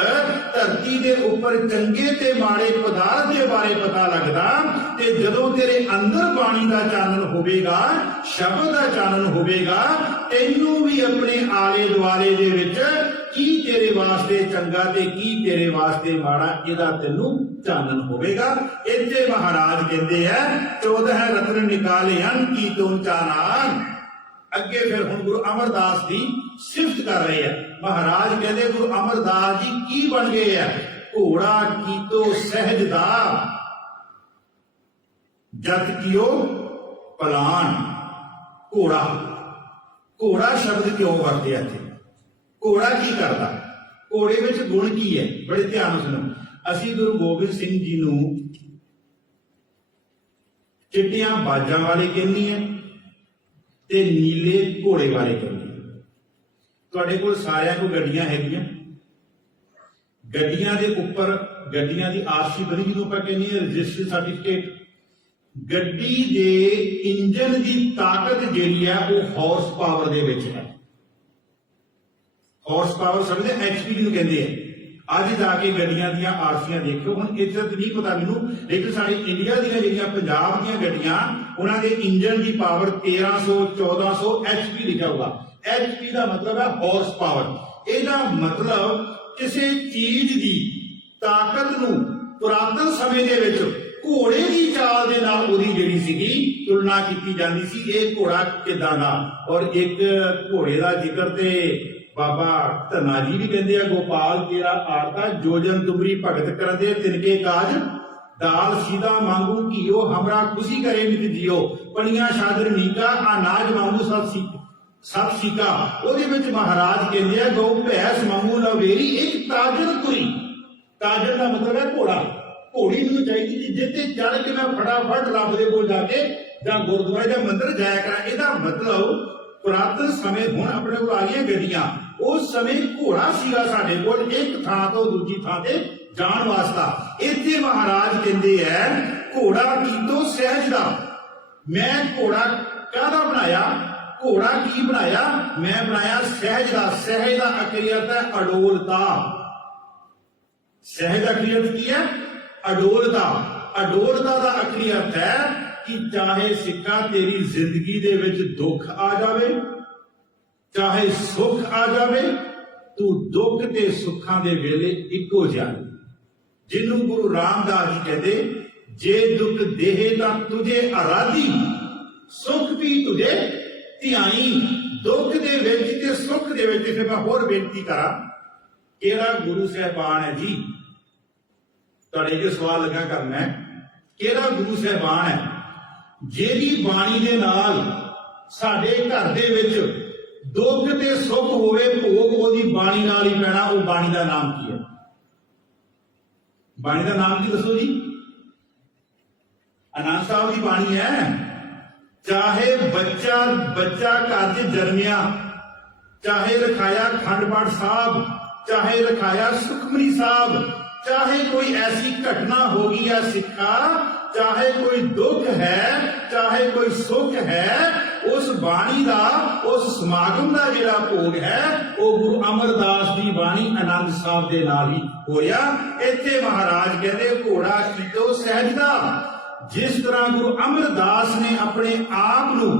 ਧਰਤੀ ਦੇ ਉੱਪਰ ਚੰਗੇ ਤੇ ਮਾੜੇ ਪਦਾਰਥ ਦੇ ਬਾਰੇ ਪਤਾ ਲੱਗਦਾ, ਤੇ ਜਦੋਂ ਤੇਰੇ ਅੰਦਰ ਬਾਣੀ ਦਾ ਚਾਨਣ ਹੋਵੇਗਾ, ਸ਼ਬਦ ਦਾ ਚਾਨਣ ਹੋਵੇਗਾ, ਤੈਨੂੰ ਵੀ ਆਪਣੇ ਆਲੇ ਦੁਆਲੇ ਦੇ ਵਿੱਚ ਕੀ ਤੇਰੇ ਵਾਸਤੇ ਚੰਗਾ ਤੇ ਕੀ ਤੇਰੇ ਵਾਸਤੇ ਮਾੜਾ, ਇਹਦਾ ਤੈਨੂੰ ਚਾਨਣ ਹੋਵੇਗਾ। ਇੱਥੇ ਮਹਾਰਾਜ ਕਹਿੰਦੇ ਆ 14 ਰਤਨ ਨਿਕਾਲੇ ਹਨ ਕੀ ਤੁਮ ਚਾਨਣ। ਅੱਗੇ ਫਿਰ ਹੁਣ ਗੁਰੂ ਅਮਰਦਾਸ ਦੀ ਸਿਫਤ ਕਰ ਰਹੇ ਆ। ਮਹਾਰਾਜ ਕਹਿੰਦੇ ਗੁਰੂ ਅਮਰਦਾਸ ਜੀ ਕੀ ਬਣ ਗਏ ਆ? ਘੋੜਾ ਕੀਤੋ ਸਹਿਜ ਦਾ, ਜਤ ਕੀਓ ਪਲਾਨ। ਘੋੜਾ ਸ਼ਬਦ ਕਿਉਂ ਵਰਤਿਆ ਇੱਥੇ? ਘੋੜਾ ਕੀ ਕਰਦਾ? ਘੋੜੇ ਵਿੱਚ ਗੁਣ ਕੀ ਹੈ? ਬੜੇ ਧਿਆਨ ਨਾਲ ਸੁਣੋ। ਅਸੀਂ ਗੁਰੂ ਗੋਬਿੰਦ ਸਿੰਘ ਜੀ ਨੂੰ ਚਿੱਟੀਆਂ ਬਾਜਾਂ ਵਾਲੇ ਕਹਿੰਦੇ ਆ ਤੇ ਨੀਲੇ ਘੋੜੇ ਵਾਲੇ ਕਹਿੰਦੇ ਆ। ਤੁਹਾਡੇ ਕੋਲ ਸਾਰਿਆਂ ਕੋਲ ਗੱਡੀਆਂ ਹੈਗੀਆਂ। ਗੱਡੀਆਂ ਦੇ ਉੱਪਰ ਗੱਡੀਆਂ ਦੀ ਆਰਸੀ ਬਣੀ, ਜਿਹਨੂੰ ਆਪਾਂ ਕਹਿੰਦੇ ਆ ਰਜਿਸਟਰੀ ਸਰਟੀਫਿਕੇਟ। ਗੱਡੀ ਦੇ ਇੰਜਨ ਦੀ ਤਾਕਤ ਜਿਹੜੀ ਹੈ ਉਹ ਹਾਰਸ ਪਾਵਰ ਦੇ ਵਿੱਚ ਹੈ। ਹਾਰਸ ਪਾਵਰ ਸਮਝਦੇ, ਐਚਪੀ ਨੂੰ ਕਹਿੰਦੇ ਆ। ਅੱਜ ਜਾ ਕੇ ਗੱਡੀਆਂ ਦੀਆਂ ਆਰਸੀਆਂ ਦੇਖੋ। ਹੁਣ ਇੱਥੇ ਤਾਂ ਨਹੀਂ ਪਤਾ ਮੈਨੂੰ, ਲੇਕਿਨ ਸਾਡੇ ਇੰਡੀਆ ਦੀਆਂ ਜਿਹੜੀਆਂ ਪੰਜਾਬ ਦੀਆਂ ਗੱਡੀਆਂ, ਉਹਨਾਂ ਦੇ ਇੰਜਨ ਦੀ ਪਾਵਰ 1300 1400 ਐਚਪੀ ਲਿਖਿਆ ਹੋਊਗਾ। ਐਚਪੀ ਦਾ ਮਤਲਬ ਹੈ ਹਾਰਸ ਪਾਵਰ। ਇਹਦਾ ਮਤਲਬ ਕਿਸੇ ਚੀਜ਼ ਦੀ ਤਾਕਤ ਨੂੰ ਪੁਰਾਤਨ ਸਮੇਂ ਦੇ ਵਿੱਚ ਘੋੜੇ ਦੀ ਚਾਲ ਦੇ ਨਾਲ ਉਹਦੀ ਜਿਹੜੀ ਸੀਗੀ ਤੁਲਨਾ ਕੀਤੀ ਜਾਂਦੀ ਸੀ। ਇਹ ਘੋੜਾ ਕਿੱਦਾਂ ਦਾ? ਔਰ ਇੱਕ ਘੋੜੇ ਦਾ ਜ਼ਿਕਰ ਤੇ ਬਾਬਾ ਧੰਨਾ ਜੀ ਵੀ ਕਹਿੰਦੇ ਆ, ਗੋਪਾਲ ਤੇਰਾ ਆਰਤਾ ਜੋਜਨ ਤੁਮਰੀ ਭਗਤ ਕਰਦੇ ਤਿਨਕੇ ਕਾਜ, ਦਾਲ ਸੀਦਾ ਮੰਗੂ ਘੀਓ ਹਮਰਾ ਖੁਸ਼ੀ ਕਰੇ ਨਿਤ ਜੀਓ, ਪਣੀਆਂ ਸ਼ਾਦਰ ਨੀਕਾ ਅਨਾਜ ਮੰਗੂ ਸਭ ਸੀਕਾ। ਉਹਦੇ ਵਿੱਚ ਮਹਾਰਾਜ ਕਹਿੰਦੇ ਆ ਗਊ ਭੈਸ ਮੰਗੂ ਲਵੇਰੀ ਇੱਕ ਤਾਜਨ ਤੁਰੀ। ਤਾਜਨ ਦਾ ਮਤਲਬ ਹੈ ਘੋੜਾ। ਘੋੜੀ ਨੂੰ ਚਾਹੀਦੀ ਜੀ ਜਿੱਤੇ ਚੜ ਕੇ ਮੈਂ ਫਟਾਫਟ ਰੱਬ ਦੇ ਕੋਲ ਜਾ ਕੇ ਜਾਂ ਗੁਰਦੁਆਰੇ ਜਾਂ ਮੰਦਿਰ ਜਾਇਆ ਕਰਾਂ। ਇਹਦਾ ਮਤਲਬ ਪੁਰਾਤਨ ਸਮੇਂ, ਹੁਣ ਆਪਣੇ ਕੋਲ ਆ ਗਈਆਂ ਗੱਡੀਆਂ, ਉਸ ਸਮੇਂ ਘੋੜਾ ਸੀਗਾ ਸਾਡੇ ਕੋਲ, ਇੱਕ ਥਾਂ ਤੋਂ ਦੂਜੀ ਥਾਂ ਤੇ ਜਾਣ ਵਾਸਤਾ। ਇੱਥੇ ਮਹਾਰਾਜ ਕਹਿੰਦੇ ਐ ਘੋੜਾ ਕੀਤੋ ਸਹਿਜ ਦਾ। ਮੈਂ ਘੋੜਾ ਕਾਹਦਾ ਬਣਾਇਆ? ਘੋੜਾ ਕੀ ਬਣਾਇਆ? ਮੈਂ ਬਣਾਇਆ ਸਹਿਜ ਦਾ। ਸਹਿਜ ਦਾ ਅਖਰੀ ਅਰਥ ਹੈ ਅਡੋਲਤਾ। ਸਹਿਜ ਦਾ ਅਖਰੀ ਅਰਥ ਕੀ ਹੈ? ਅਡੋਲਤਾ। ਅਡੋਲਤਾ ਦਾ ਅਖਰੀ ਅਰਥ ਹੈ ਕਿ ਚਾਹੇ ਸਿੱਖਾ ਤੇਰੀ ਜ਼ਿੰਦਗੀ ਦੇ ਵਿੱਚ ਦੁੱਖ ਆ ਜਾਵੇ, ਚਾਹੇ ਸੁੱਖ ਆ ਜਾਵੇ, ਤੂੰ ਦੁੱਖ ਤੇ ਸੁੱਖਾਂ ਦੇ ਵੇਲੇ ਇੱਕੋ ਜਿਹਾ। ਜਿਹਨੂੰ ਗੁਰੂ ਰਾਮਦਾਸ ਜੀ ਕਹਿੰਦੇ, ਜੇ ਦੁੱਖ ਦੇਹ ਤਾਂ ਤੁਝੇ ਅਰਾਧੀ, ਸੁੱਖ ਵੀ ਤੁਝੇ ਧਿਆਈ। ਦੁੱਖ ਦੇ ਵਿੱਚ ਤੇ ਸੁੱਖ ਦੇ ਵਿੱਚ। ਫਿਰ ਮੈਂ ਹੋਰ ਬੇਨਤੀ ਕਰਾਂ, ਕਿਹੜਾ ਗੁਰੂ ਸਾਹਿਬਾਨ ਹੈ ਜੀ? ਤੁਹਾਡੇ ਅੱਗੇ ਸਵਾਲ ਲੱਗਾ ਕਰਨਾ ਹੈ, ਕਿਹੜਾ ਗੁਰੂ ਸਾਹਿਬਾਨ ਹੈ ਜਿਹਦੀ ਬਾਣੀ ਦੇ ਨਾਲ ਸਾਡੇ ਘਰ ਦੇ ਵਿੱਚ ਦੁੱਖ ਤੇ ਸੁੱਖ ਹੋਵੇ, ਭੋਗ ਉਹਦੀ ਬਾਣੀ ਨਾਲ ਹੀ ਪੈਣਾ? ਉਹ ਬਾਣੀ ਦਾ ਨਾਮ ਕੀ ਹੈ? ਬਾਣੀ ਦਾ ਨਾਮ ਕੀ ਦੱਸੋ ਜੀ? ਆਨੰਦ ਸਾਹਿਬ ਦੀ ਬਾਣੀ ਹੈ। ਚਾਹੇ ਬੱਚਾ ਘਰ 'ਚ ਜਨਮਿਆ, ਚਾਹੇ ਰਖਾਇਆ ਅਖੰਡ ਪਾਠ ਸਾਹਿਬ, ਚਾਹੇ ਰਖਾਇਆ ਸੁਖਮਨੀ ਸਾਹਿਬ, ਚਾਹੇ ਕੋਈ ਐਸੀ ਘਟਨਾ ਹੋ ਗਈ ਹੈ ਸਿੱਖਾ, ਚਾਹੇ ਕੋਈ ਦੁੱਖ ਹੈ, ਚਾਹੇ ਕੋਈ ਸੁੱਖ ਹੈ, उस बाणी का उस समागम का जिहड़ा भोग है वो गुरु अमरदास की बाणी आनंद साहब के नाल ही होया। इत्थे महाराज कहते घोड़ा कीतो सहजदा। जिस तरह गुरु अमरदास ने अपने आप नूं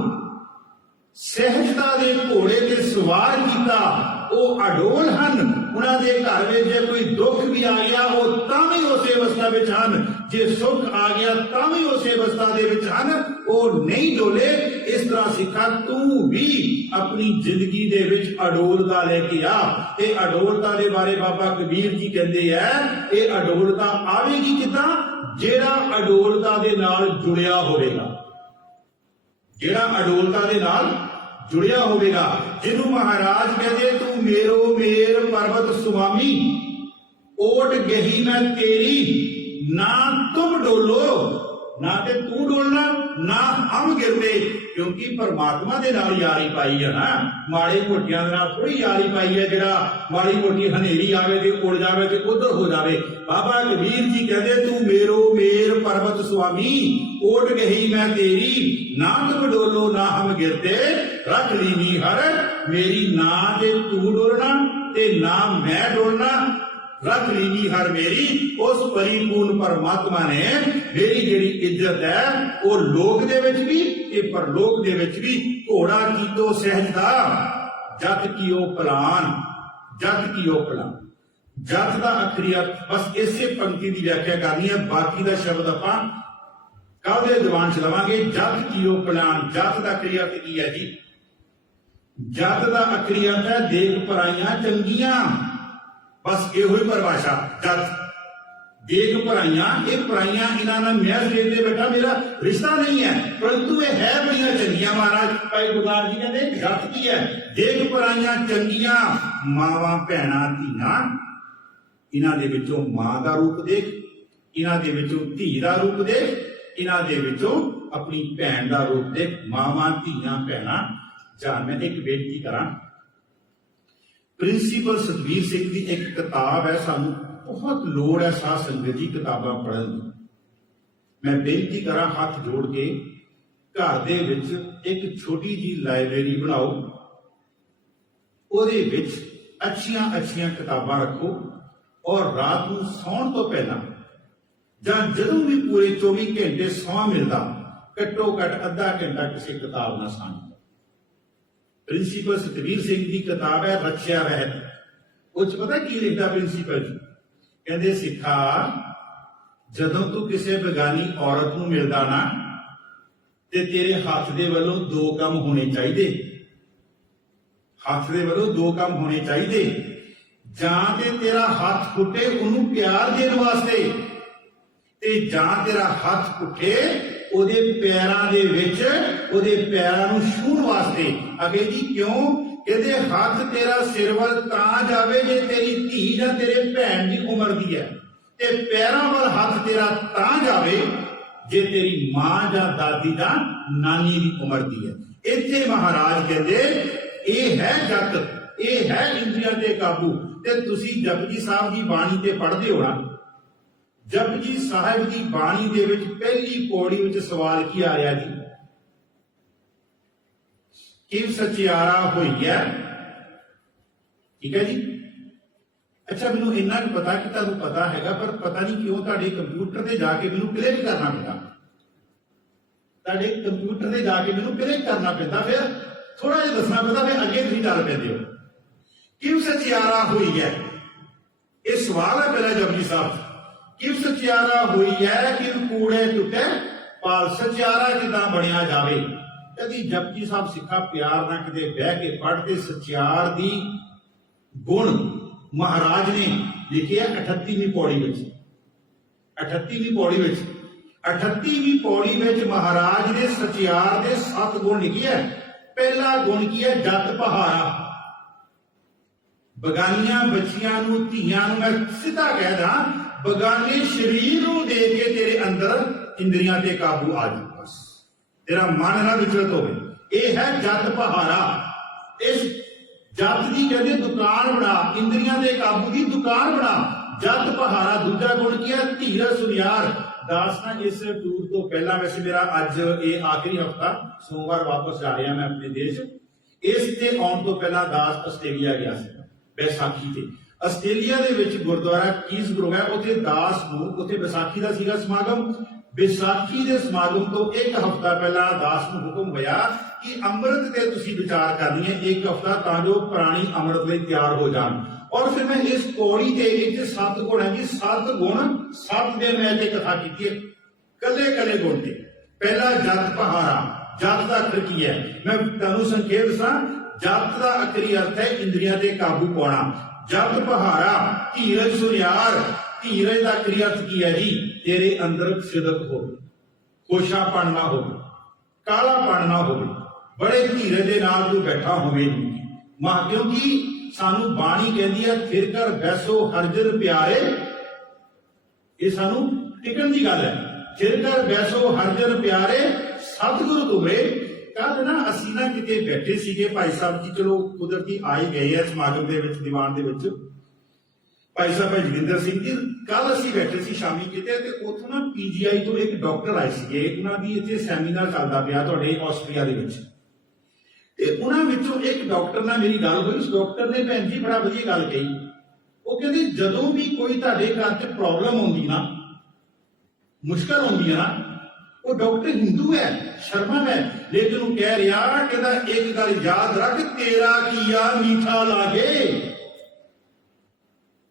सहजता दे घोड़े ते सवार किया, वो अडोल हन। उन्हां दे घर विच जे कोई दुख भी आ गया वो तां भी उस अवस्था विच हन, जे सुख आ गया तां भी उस अवस्था दे विच हन, वो नहीं डोले। इस तरह सिखा तू भी अपनी जिंदगी दे विच अडोलता लेके आ। ते अडोलता दे बारे बाबा कबीर जी कहंदे है ये अडोलता आवेगी किदां? जेड़ा अडोलता दे नाल जुड़िया होवेगा, जेड़ा अडोलता दे नाल जुड़िया होवेगा। जिन्हों महाराज कहते तू मेरो मेर पर्वत सुवामी, ओट गही मैं तेरी, ना तुम डोलो, ना ते तू डोलना ना हम गिरते। क्योंकि परमात्मा दे नाल यारी पाई है ना, माड़े मोटियां दे नाल थोड़ी यारी पाई है। जेड़ा माड़ी मोटी हनेरी आवे ते उड़ जावे ते उधर हो जावे। बाबा कबीर जी कहते तू मेरो मेर पर्वत स्वामी, ओट गही मैं तेरी, ना तुम डोलो ना हम गिरते। रख लीनी हर मेरी, ना ते तू डोलना ते ना मैं डोलना। रख लीनी हर मेरी, उस परिपूर्ण परमात्मा ने मेरी जिहड़ी इज्जत है वो लोक दे विच भी ते परलोक दे विच भी। घोड़ा कीतो सहजदा, जत कीओ पलान, जत कीओ पलान। जत का अखरी अर्थ बस इसे पंक्ति की व्याख्या करनी है, बाकी का शब्द आपां कल दे दीवान च लवांगे। जत कीओ पलान, जत का अखरी अर्थ की है जी? जत का अखरी अर्थ है देख पराइयां चंगियां। बस इहो ही परिभाषा। जत देख पराइयां, ये पराइयां इन्हां नाल मैं देखते बेटा मेरा रिश्ता नहीं है, परंतु ये है बड़ियां चंगियां। महाराज भाई गुरदास जी कहते जत की है देख पराइयां चंगियां, मावां भैणां धीआं। इन्हां दे विचों मां दा रूप देख, इन्हां दे विचों धी दा रूप देख, इन्हां दे विचों अपनी भैण दा रूप देख। मावां धीआं भैणां जान। मैं एक बेनती करां, प्रिंसीपल सतवीर सिंह की एक किताब है, सानू बहुत लोड़ है साध संगत जी किताबां पढ़न दी। मैं बेनती करा हाथ जोड़ के घर दे विच एक छोटी जी लाइब्रेरी बनाओ, ਉਹਦੇ ਵਿੱਚ ਅੱਛੀਆਂ ਅੱਛੀਆਂ ਕਿਤਾਬਾਂ ਰੱਖੋ और रात ਨੂੰ ਸੌਣ ਤੋਂ ਪਹਿਲਾਂ ਜਾਂ ਜਦੋਂ ਵੀ ਪੂਰੇ 24 ਘੰਟੇ ਸੌਂ ਮਿਲਦਾ ਘੱਟੋ ਘੱਟ ਅੱਧਾ ਘੰਟਾ ਕਿਸੇ ਕਿਤਾਬ ਨਾਲ ਸਾਂਝੋ। प्रिंसीपल सतवीर सिंह की किताब है रक्षा रहत। उस पता की लिखता प्रिंसीपल जी? कहते सिखा जदों तू किसी बेगानी औरत नूं मिलदा ना ते तेरे हाथ दे वल्लों दो काम होने चाहिए। हाथ दे वल्लों दो काम होने चाहिए, जां ते तेरा हाथ फुटे उन्होंने प्यार देने वास्ते, ते जां तेरा हाथ फुटे ਉਹਦੇ ਪੈਰਾਂ ਦੇ ਵਿੱਚ ਉਹਦੇ ਪੈਰਾਂ ਨੂੰ ਛੂਹਣ ਵਾਸਤੇ। ਅਗੇ ਜੀ ਕਿਉਂ? ਕਹਿੰਦੇ ਹੱਥ ਤੇਰਾ ਸਿਰ ਵੱਲ ਤਾਂ ਜਾਵੇ ਜੇ ਤੇਰੀ ਧੀ ਜਾਂ ਤੇਰੇ ਭੈਣ ਦੀ ਉਮਰ ਦੀ ਹੈ, ਤੇ ਪੈਰਾਂ ਵੱਲ ਹੱਥ ਤੇਰਾ ਤਾਂ ਜਾਵੇ ਜੇ ਤੇਰੀ ਮਾਂ ਜਾਂ ਦਾਦੀ ਜਾਂ ਨਾਨੀ ਦੀ ਉਮਰ ਦੀ ਹੈ। ਇੱਥੇ ਮਹਾਰਾਜ ਕਹਿੰਦੇ ਇਹ ਹੈ ਜਤ, ਇਹ ਹੈ ਇੰਦਰੀਆਂ ਤੇ ਕਾਬੂ। ਤੇ ਤੁਸੀਂ ਜਪਜੀ ਸਾਹਿਬ ਦੀ ਬਾਣੀ ਤੇ ਪੜ੍ਹਦੇ ਹੋ ਨਾ, जपजी साहिब की बाणी दे विच पहली पौड़ी विच सवाल की आ रहा जी? किव सचियारा होई है। ठीक है जी। अच्छा मैनू इन्ना नहीं पता कि तुहानू पता हैगा, पर पता नहीं क्यों तुहाडे कंप्यूटर ते जाके मैनू क्लिक करना पैंदा, तुहाडे कंप्यूटर ते जाके मैनू क्लिक करना पैंदा, फिर थोड़ा जिहा दसना पैंदा, फिर अगे तुसीं चल पैंदे हो। किव सचियारा होई है, ये सवाल है पहला जपजी साहब। किव सचियारा हुई है, किव कूड़े टुटे पाल। सचियारा किदां बनिया जावे? कदी जपजी साहब सिखा प्यार ना किते बह के पढ़ते सचियार दी गुण महाराज ने लिखे 38वीं पौड़ी विच। 38वीं पौड़ी विच 38वीं पौड़ी विच महाराज ने सचियार दे 7 गुण लिखे है। पहला गुण की है जत पहारा। बगानियां बच्चियां नूं धीआं नूं मैं सीधा कह दा, बगाने शरीर नूं दे के तेरे अंदर इंद्रियां ते काबू आ जाए, बस तेरा मन ना विचलित होवे। यह है जत पहारा। इस जत की कहते दुकान बना, इंद्रियां दे काबू की दुकान बना। जत पहारा। दूजा गुण की है धीरज सुनियार दास ना इस टूर तो पहला, वैसे मेरा अज ये आखिरी हफ्ता सोमवार वापस जा रहा मैं अपने देश। इसते आउण तो पहला दास आस्ट्रेलिया गया सी बैसाखी ते। आस्ट्रेलिया दे विच गुरुद्वारा कीसबरो है, उत्थे दास नूं उत्थे बैसाखी दा सीगा समागम। बैसाखी दे समागम तो एक हफ्ता पहला दास नूं हुक्म होया कि अमृत ते तुसीं विचार करनी है एक हफ्ता, तां जो प्राणी अमृत लई तैयार हो जाण। और फिर मैं इस पौड़ी ते एक 7 गुण है जी, 7 गुण 7 दिन मैं इत्थे कथा कीती है कले कले गुण ते। पहला जत पहारा, जत दा अर्थ की है मैं तुहानूं संकेत दसां। जत दा आखरी अर्थ है इंद्रियां ते काबू पाउणा। जत पहारा धीरज सुनियार, धीरज दा आखरी अर्थ की है जी तेरे अंदर सिदक हो, खोशापन ना हो, कालापन ना हो, बड़े धीरज दे नाल तू बैठा होवे। मां क्योंकि सानू बाणी कहती है फिर कर बैसो हरजन प्यारे, ये सानू टिकन की गल है। फिर कर बैसो हरजन प्यारे सतगुरु तुमे। कल ना असी ना किते बैठे सीगे, भाई साहब जी चलो कुदरती आ ही गए हैं समागम दे विच, दीवान दे विच भाई साहब भाई जगिंदर सिंह जी। कल असी बैठे सी शामी किते ते उत्थों ना पीजीआई तो एक डॉक्टर आए सीगे, उन्हां दी इत्थे सैमीनार चलदा पिया तुहाडे आस्ट्रेलिया दे विच। ते उन्हां विचों एक डॉक्टर नाल मेरी गल हुई। उस डॉक्टर ने भैन जी बड़ा वधिया गल कही। वो कहते जदों भी कोई तुहाडे घर च प्रॉब्लम आउंदी ना, मुश्किल आउंदी है ना, वो डॉक्टर हिंदू है, शर्मा है, लेकिन वो कह रहा कहता एक गल याद रख, तेरा किया मीठा लागे।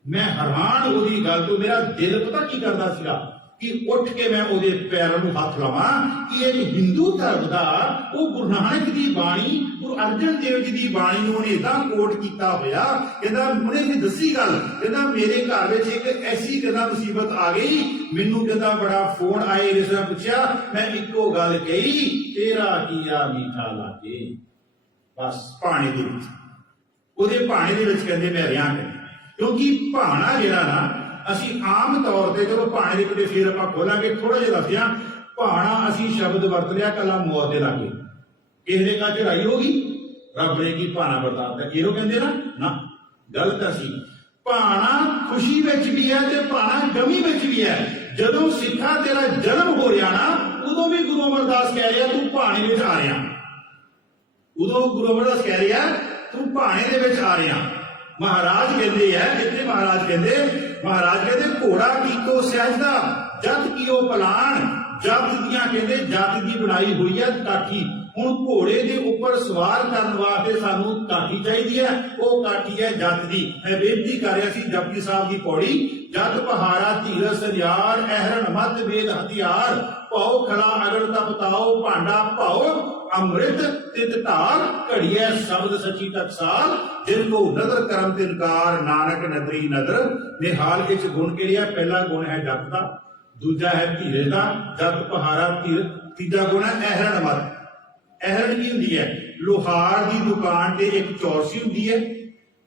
मैं हैरान ओदी गल तो, मेरा दिल पता की करदा सीगा कि उठ के मैं ओदे पैरां नूं हथ लावां कि एक हिंदू धर्म दा वो गुरु नानक दी बाणी, गुरु अर्जन देव जी दी बाणी नूं उहने इदां कोट कीता होया। कहंदा उहने भी दसी गल, कहंदा मेरे घर विच एक ऐसी कहंदा मुसीबत आ गई, मैनूं कहंदा बड़ा फोन आए, इसने पुछया, मैं इक्को गल कही, तेरा किया मीठा लागे। बस भाणे दे विच, ओदे भाणे दे विच कहंदे मैं रिहां कर, क्योंकि भाणा जिहड़ा ना असी आम तौर पर चलो भाणे दे किते फिर आपां खोलांगे, थोड़ा जिहा दसिया। भाणा असी शब्द वरत लिया कला मौत दे लागे, किसी दे घर चढ़ाई हो गई, रब ने की भाणा बरताता, इहो कहंदे ना गलत असी। भाणा खुशी विच भी है ते भाणा गमी विच भी है। जदों सिखा तेरा जन्म हो रहा ना, उदों भी गुरु अमरदास कह रहा तू भाणे विच आ रहा, उदों गुरु अमरदास कह रहा तू भाणे दे विच आ रहा। महाराज कहते हैं इतने, महाराज कहते घोड़ा कीको सहजदा जत कीओ पलान। जत दियां कहते जत की बनाई हुई है काठी। हुण घोड़े के उपर सवार करने वास्ते सानू काठी चाहिए है, वो काठी है जत दी। मैं बेनती कर रहा सी जपजी साहब की पौड़ी, जत पहाड़ा धीरज सनियार, अहरण मत वेद हथियार, पाओ खला अगड़ तपताओ, भांडा पाओ अमृत तित धार, घड़िया शब्द सची टकसाल, जिनको नदर करम तिनकार, नानक नदरी नदर निहाल। इस गुण के लिए पहला गुण है जप का, दूजा है धीरज का, जप पहाड़ा धीर, तीजा गुण है अहरण मत। अहरण की हुंदी है, लोहार की दुकान ते एक चौरसी हुंदी है,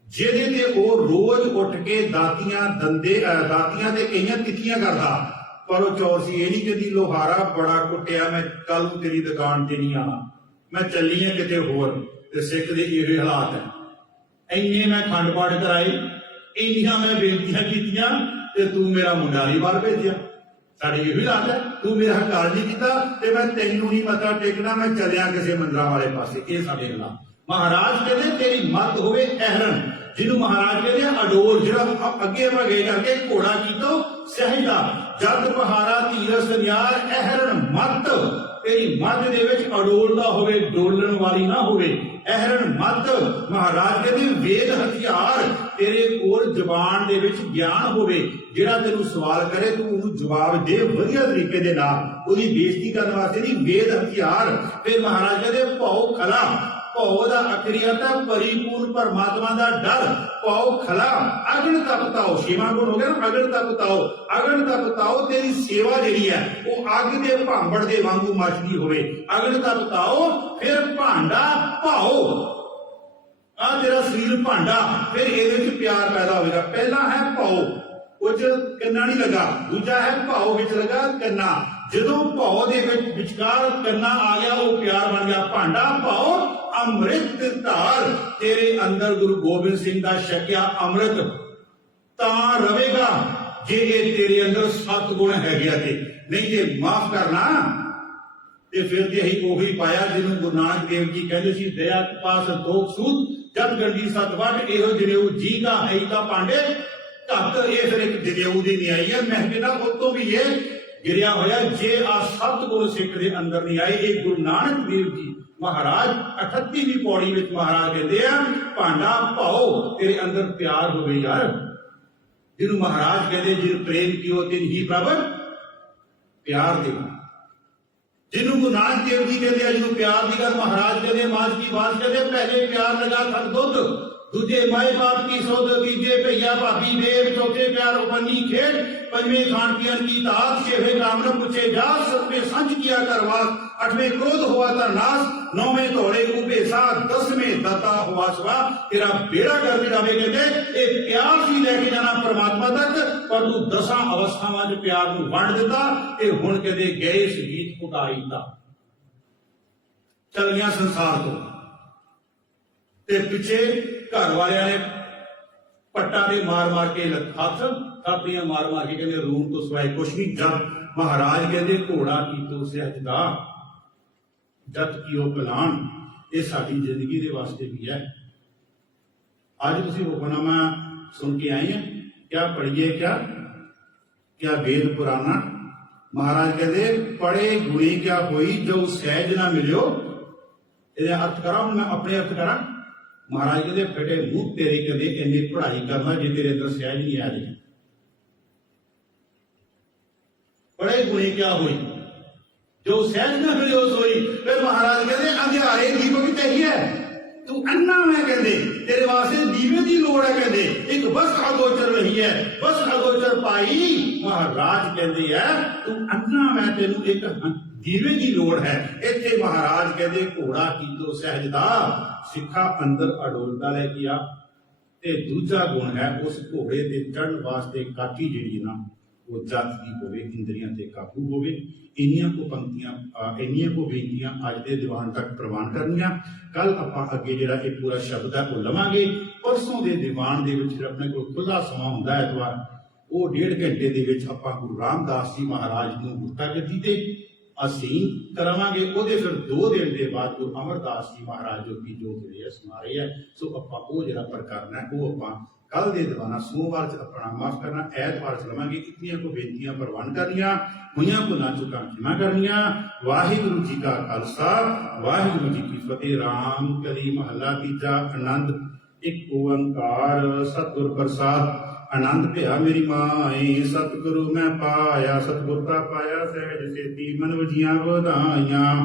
जिहदे ते वो रोज उठ के दातियां ते कईयां तिखियां करदा, पर वो चौरसी ये नहीं कहती लोहारा बड़ा कुटिया, मैं कल तेरी दुकान ते नहीं आना, मैं चली है किते होर। ते सिख दे ये हालात है। इन्ने मैं खंड पाठ कराए, इन्नियां मैं बेनतियां कीतियां ते तू मेरा मुंडा नहीं बाहर भेजिया। साडी ये हालात है, तू मेरा हकार नहीं किया ते मैं तैनूं नहीं मत्था टेकना, मैं चलिया किसी मंदिरां वाले पासे। ये साडे हालात। महाराज कहते तेरी मत होवे अहरण, जिन्हों महाराज कहते अडोल, जिहड़ा अगे भगे करके घोड़ा कीतो सहजदा। जत पहाड़ा धीरज सनियार, अहरण मत, तेरी मत दे विच अडोल दा होवे, डोलण वाली ना होवे। अहरण मत, महाराज कहते वेद हथियार, तेरे कोल जबान दे विच ज्ञान होवे, जिहड़ा तेनू सवाल करे तू उहनू जवाब दे वधिया तरीके दे नाल, ओहदी बेइज्जती करन वास्ते नहीं। वेद हथियार। फिर महाराज कहते भौ खला, भौ दा आखरी अर्थ है परिपूर्ण परमात्मा दा डर। भौ खला अगण तपताओ, छेवां गुण हो गया ना अगण तपताओ। अगण तपताओ तेरी सेवा जिहड़ी है वो अग दे भांबड़ दे वांगू मचदी होवे। अगण तपताओ, फिर भांडा भाओ, आ तेरा शरीर भांडा, फिर ਇਹਦੇ ਵਿੱਚ प्यार पैदा होगा। पहला है भाओ, कुछ कन्ना नहीं लगा, दूजा है भाओ विच लगा कन्ना। जदों भाओ दे विचकार कन्ना आ गया वो प्यार बन गया। भांडा भाओ अमृत धार, तेरे अंदर गुरु गोबिंद सिंह का छकिया अमृत तां रवेगा जे ये तेरे अंदर 7 गुण हैगे आ ते नहीं जे माफ करना ते फिर ते असीं ओही पाया जिन्होंने गुरु नानक देव जी कहते सी दया कृपा संतोख सूद जब गंडी सत वट इहो जनेऊ जी का है का पांडे धत ये फिर एक जनेऊ दी न्याई है मैं कहना उतो भी ये गिरिया होया जे आ 7 गुण सिख दे अंदर नहीं आए ये गुरु नानक देव जी महाराज 38वीं पौड़ी में महाराज कहते हैं भांडा भाओ तेरे अंदर प्यार हो गई यार जिन्हों महाराज कहते जिन प्रेम कियो तिन ही प्रभु प्यार दे जिन्हों गुरु नानक देव जी कहते जिन्हों प्यार की गल महाराज कहते माज की बात कहते पहले प्यार लगा थक दुध दूजे माए बाप की सौद तीजे भैया भाभी देव चौथे प्यार उपन्नी खेड पंजवें खान पियन की तात छेवें कामन पूछे जा सतवें संच किया करवास 8वें क्रोध हुआ तरनास 9वें धोड़े उपेसा 10वें दत्ता हुआ सवा तेरा बेड़ा कर दिलावे कहते ये प्यार सी लेके जाना परमात्मा तक पर तू 10 अवस्थावां च प्यार नूं वंड दिता ये हुण कहते गए शहीद पुटाई दा चल गया संसार तो ते पिछे घर वाले ने पट्टा दे मार के हथ थापियां मार के कहते रूम तो सिवाय कुछ नहीं जब महाराज कहते घोड़ा की तो सहजदा जत की ओ पलान ये साडी जिंदगी दे वास्ते भी है आज तुसीं हुक्मनामा सुन के आए हैं क्या पढ़िए क्या वेद पुराना महाराज कहते पढ़े गुणी क्या होई जो सहज ना मिलियो ये अर्थ करा मैं अपने अर्थ करा महाराज कहते फटे मुंह तेरे कहते इन्नी पढ़ाई करना जे तेरे अंदर सहज नहीं आ रही पढ़े गुणी क्या हुई जो सहज न मिले सोई फिर महाराज कहते अंधियारे दीपक तेरी है तू अन्ना मैं कहते तेरे वास्ते दीवे की लोड़ है कहते एक बस अगोचर रही है बस अगोचर पाई महाराज कहते है तू अन्ना मैं तेन एक दीवे की लोड़ है इतने महाराज कहते घोड़ा की तो सहजदा सिखा अंदर अडोलता लेके आ ते दूजा गुण है उस घोड़े ते चढ़न वास्ते काठी जिहड़ी ना वो जत की होवे इंद्रियां ते काबू होवे इन्नियां को पंक्तियां इन्नियां को बेनतियां अज दे दीवान तक प्रवान करनियां कल आपां अगे जिहड़ा ये पूरा शब्द है वो लवांगे परसों दे दीवान दे विच अपने कोल खुला समा हुंदा है एतवार वो 1.5 घंटे दे विच आपां गुरु रामदास जी महाराज नूं गुरता गद्दी ते असीम करावांगे ओदे फिर 2 दिन के बाद गुरु अमरदास जी महाराज जो की जोत जिहड़ी सुना रहे हैं सो आपां वो जिहड़ा पर करना है वो आपां कल दे दीवाना सोमवार च अपना माफ करना ऐतवार च लवांगे इतनियां को बेनतियां प्रवान करनियां हुईयां भुलां चुकां क्षमा करनियां वाहिगुरू जी का खालसा वाहिगुरू जी की फतेह राम कली महला तीजा आनंद एक ओंकार सतगुर प्रसाद आनंद भया मेरी माए सतगुरु मैं पाया सतगुर का पाया सहज सेती मन वजियां वधाइयां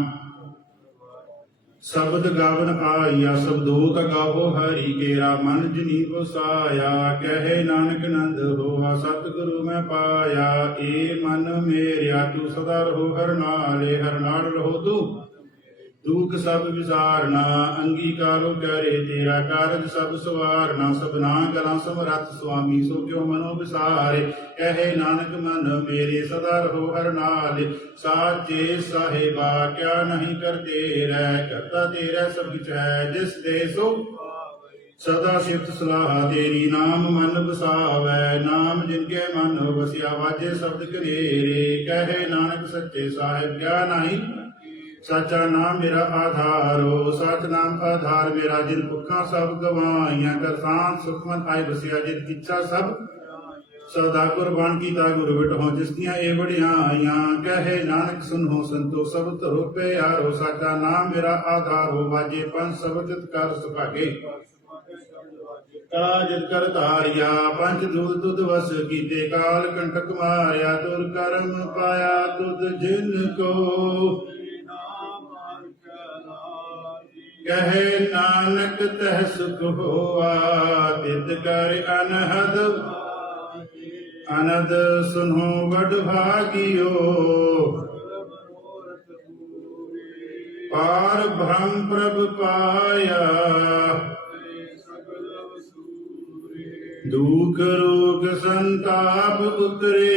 शब्द गावन आया शब्दों का गावो हरि केरा मन जिनी बसाया कहे नानक नंद होआ सतगुरु मैं पाया ए मन मेरिया तू सदा रहो हर नाल रहो तू दुख सब विसारना अंगीकारो करे तेरा कारज सब सवारना सबना गला समरथ स्वामी सो क्यों मनो विसारे कहे नानक मन मेरे सदा रहो हर नाल साचे साहेबा क्या नहीं करते रह करता तेरा सब कुछ है जिस दे सो सदा सिफ्त सलाह तेरी नाम मन बसावै नाम जिनके मन वसिया वाजे शब्द कनेरे कहे नानक सच्चे साहेब क्या नहीं सचा नाम मेरा आधारो सच नाम आधार मेरा जिन भुखा सब गवाइया करसान सुखमन आय बसिया जिन इच्छा सब सदा कुर्बान कीता गुरु बिटहो जिसदियां ए बड़ियाइयां कहे नानक सुनो संतो सब धरो प्यारो सचा नाम मेरा आधार हो वाजे पंच शब्द कर सुभागे काज कर तारिया पंच दूध दुध वस कीते काल कंटक मारिया दुर कर्म पाया तुद जिन को कहे नानक तह सुख होआ तित कर अनहद अनद सुनो बड़ भागियो पार ब्रह्म प्रभ पाया दुख रोग संताप उतरे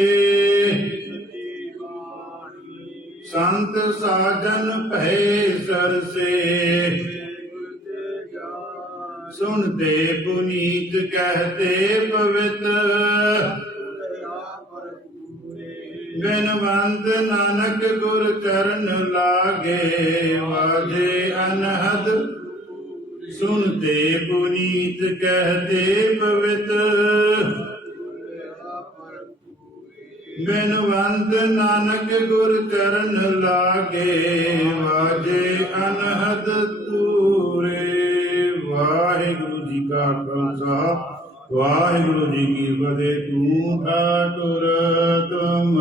संत साजन भय सर से सुनते पुनीत कहते पवित्र ਬਿਨਵੰਤ ਨਾਨਕ ਗੁਰ ਚਰਨ ਲਾਗੇ, ਵਾਜੇ ਅਨਹਦ ਸੁਨਤੇ ਪੁਨੀਤ ਕਹਤੇ ਪਵਿੱਤ। ਬਿਨਵੰਤ ਨਾਨਕ ਗੁਰ ਚਰਨ ਲਾਗੇ, ਵਾਜੇ ਅਨਹਦ ਤੂਰੇ। ਵਾਹਿਗੁਰੂ ਜੀ ਕਾ ਖਾਲਸਾ, ਵਾਹਿਗੁਰੂ ਜੀ ਕੀ ਫਤਿਹ। ਤੂੰ ਠਾਕੁਰ ਤੁਮ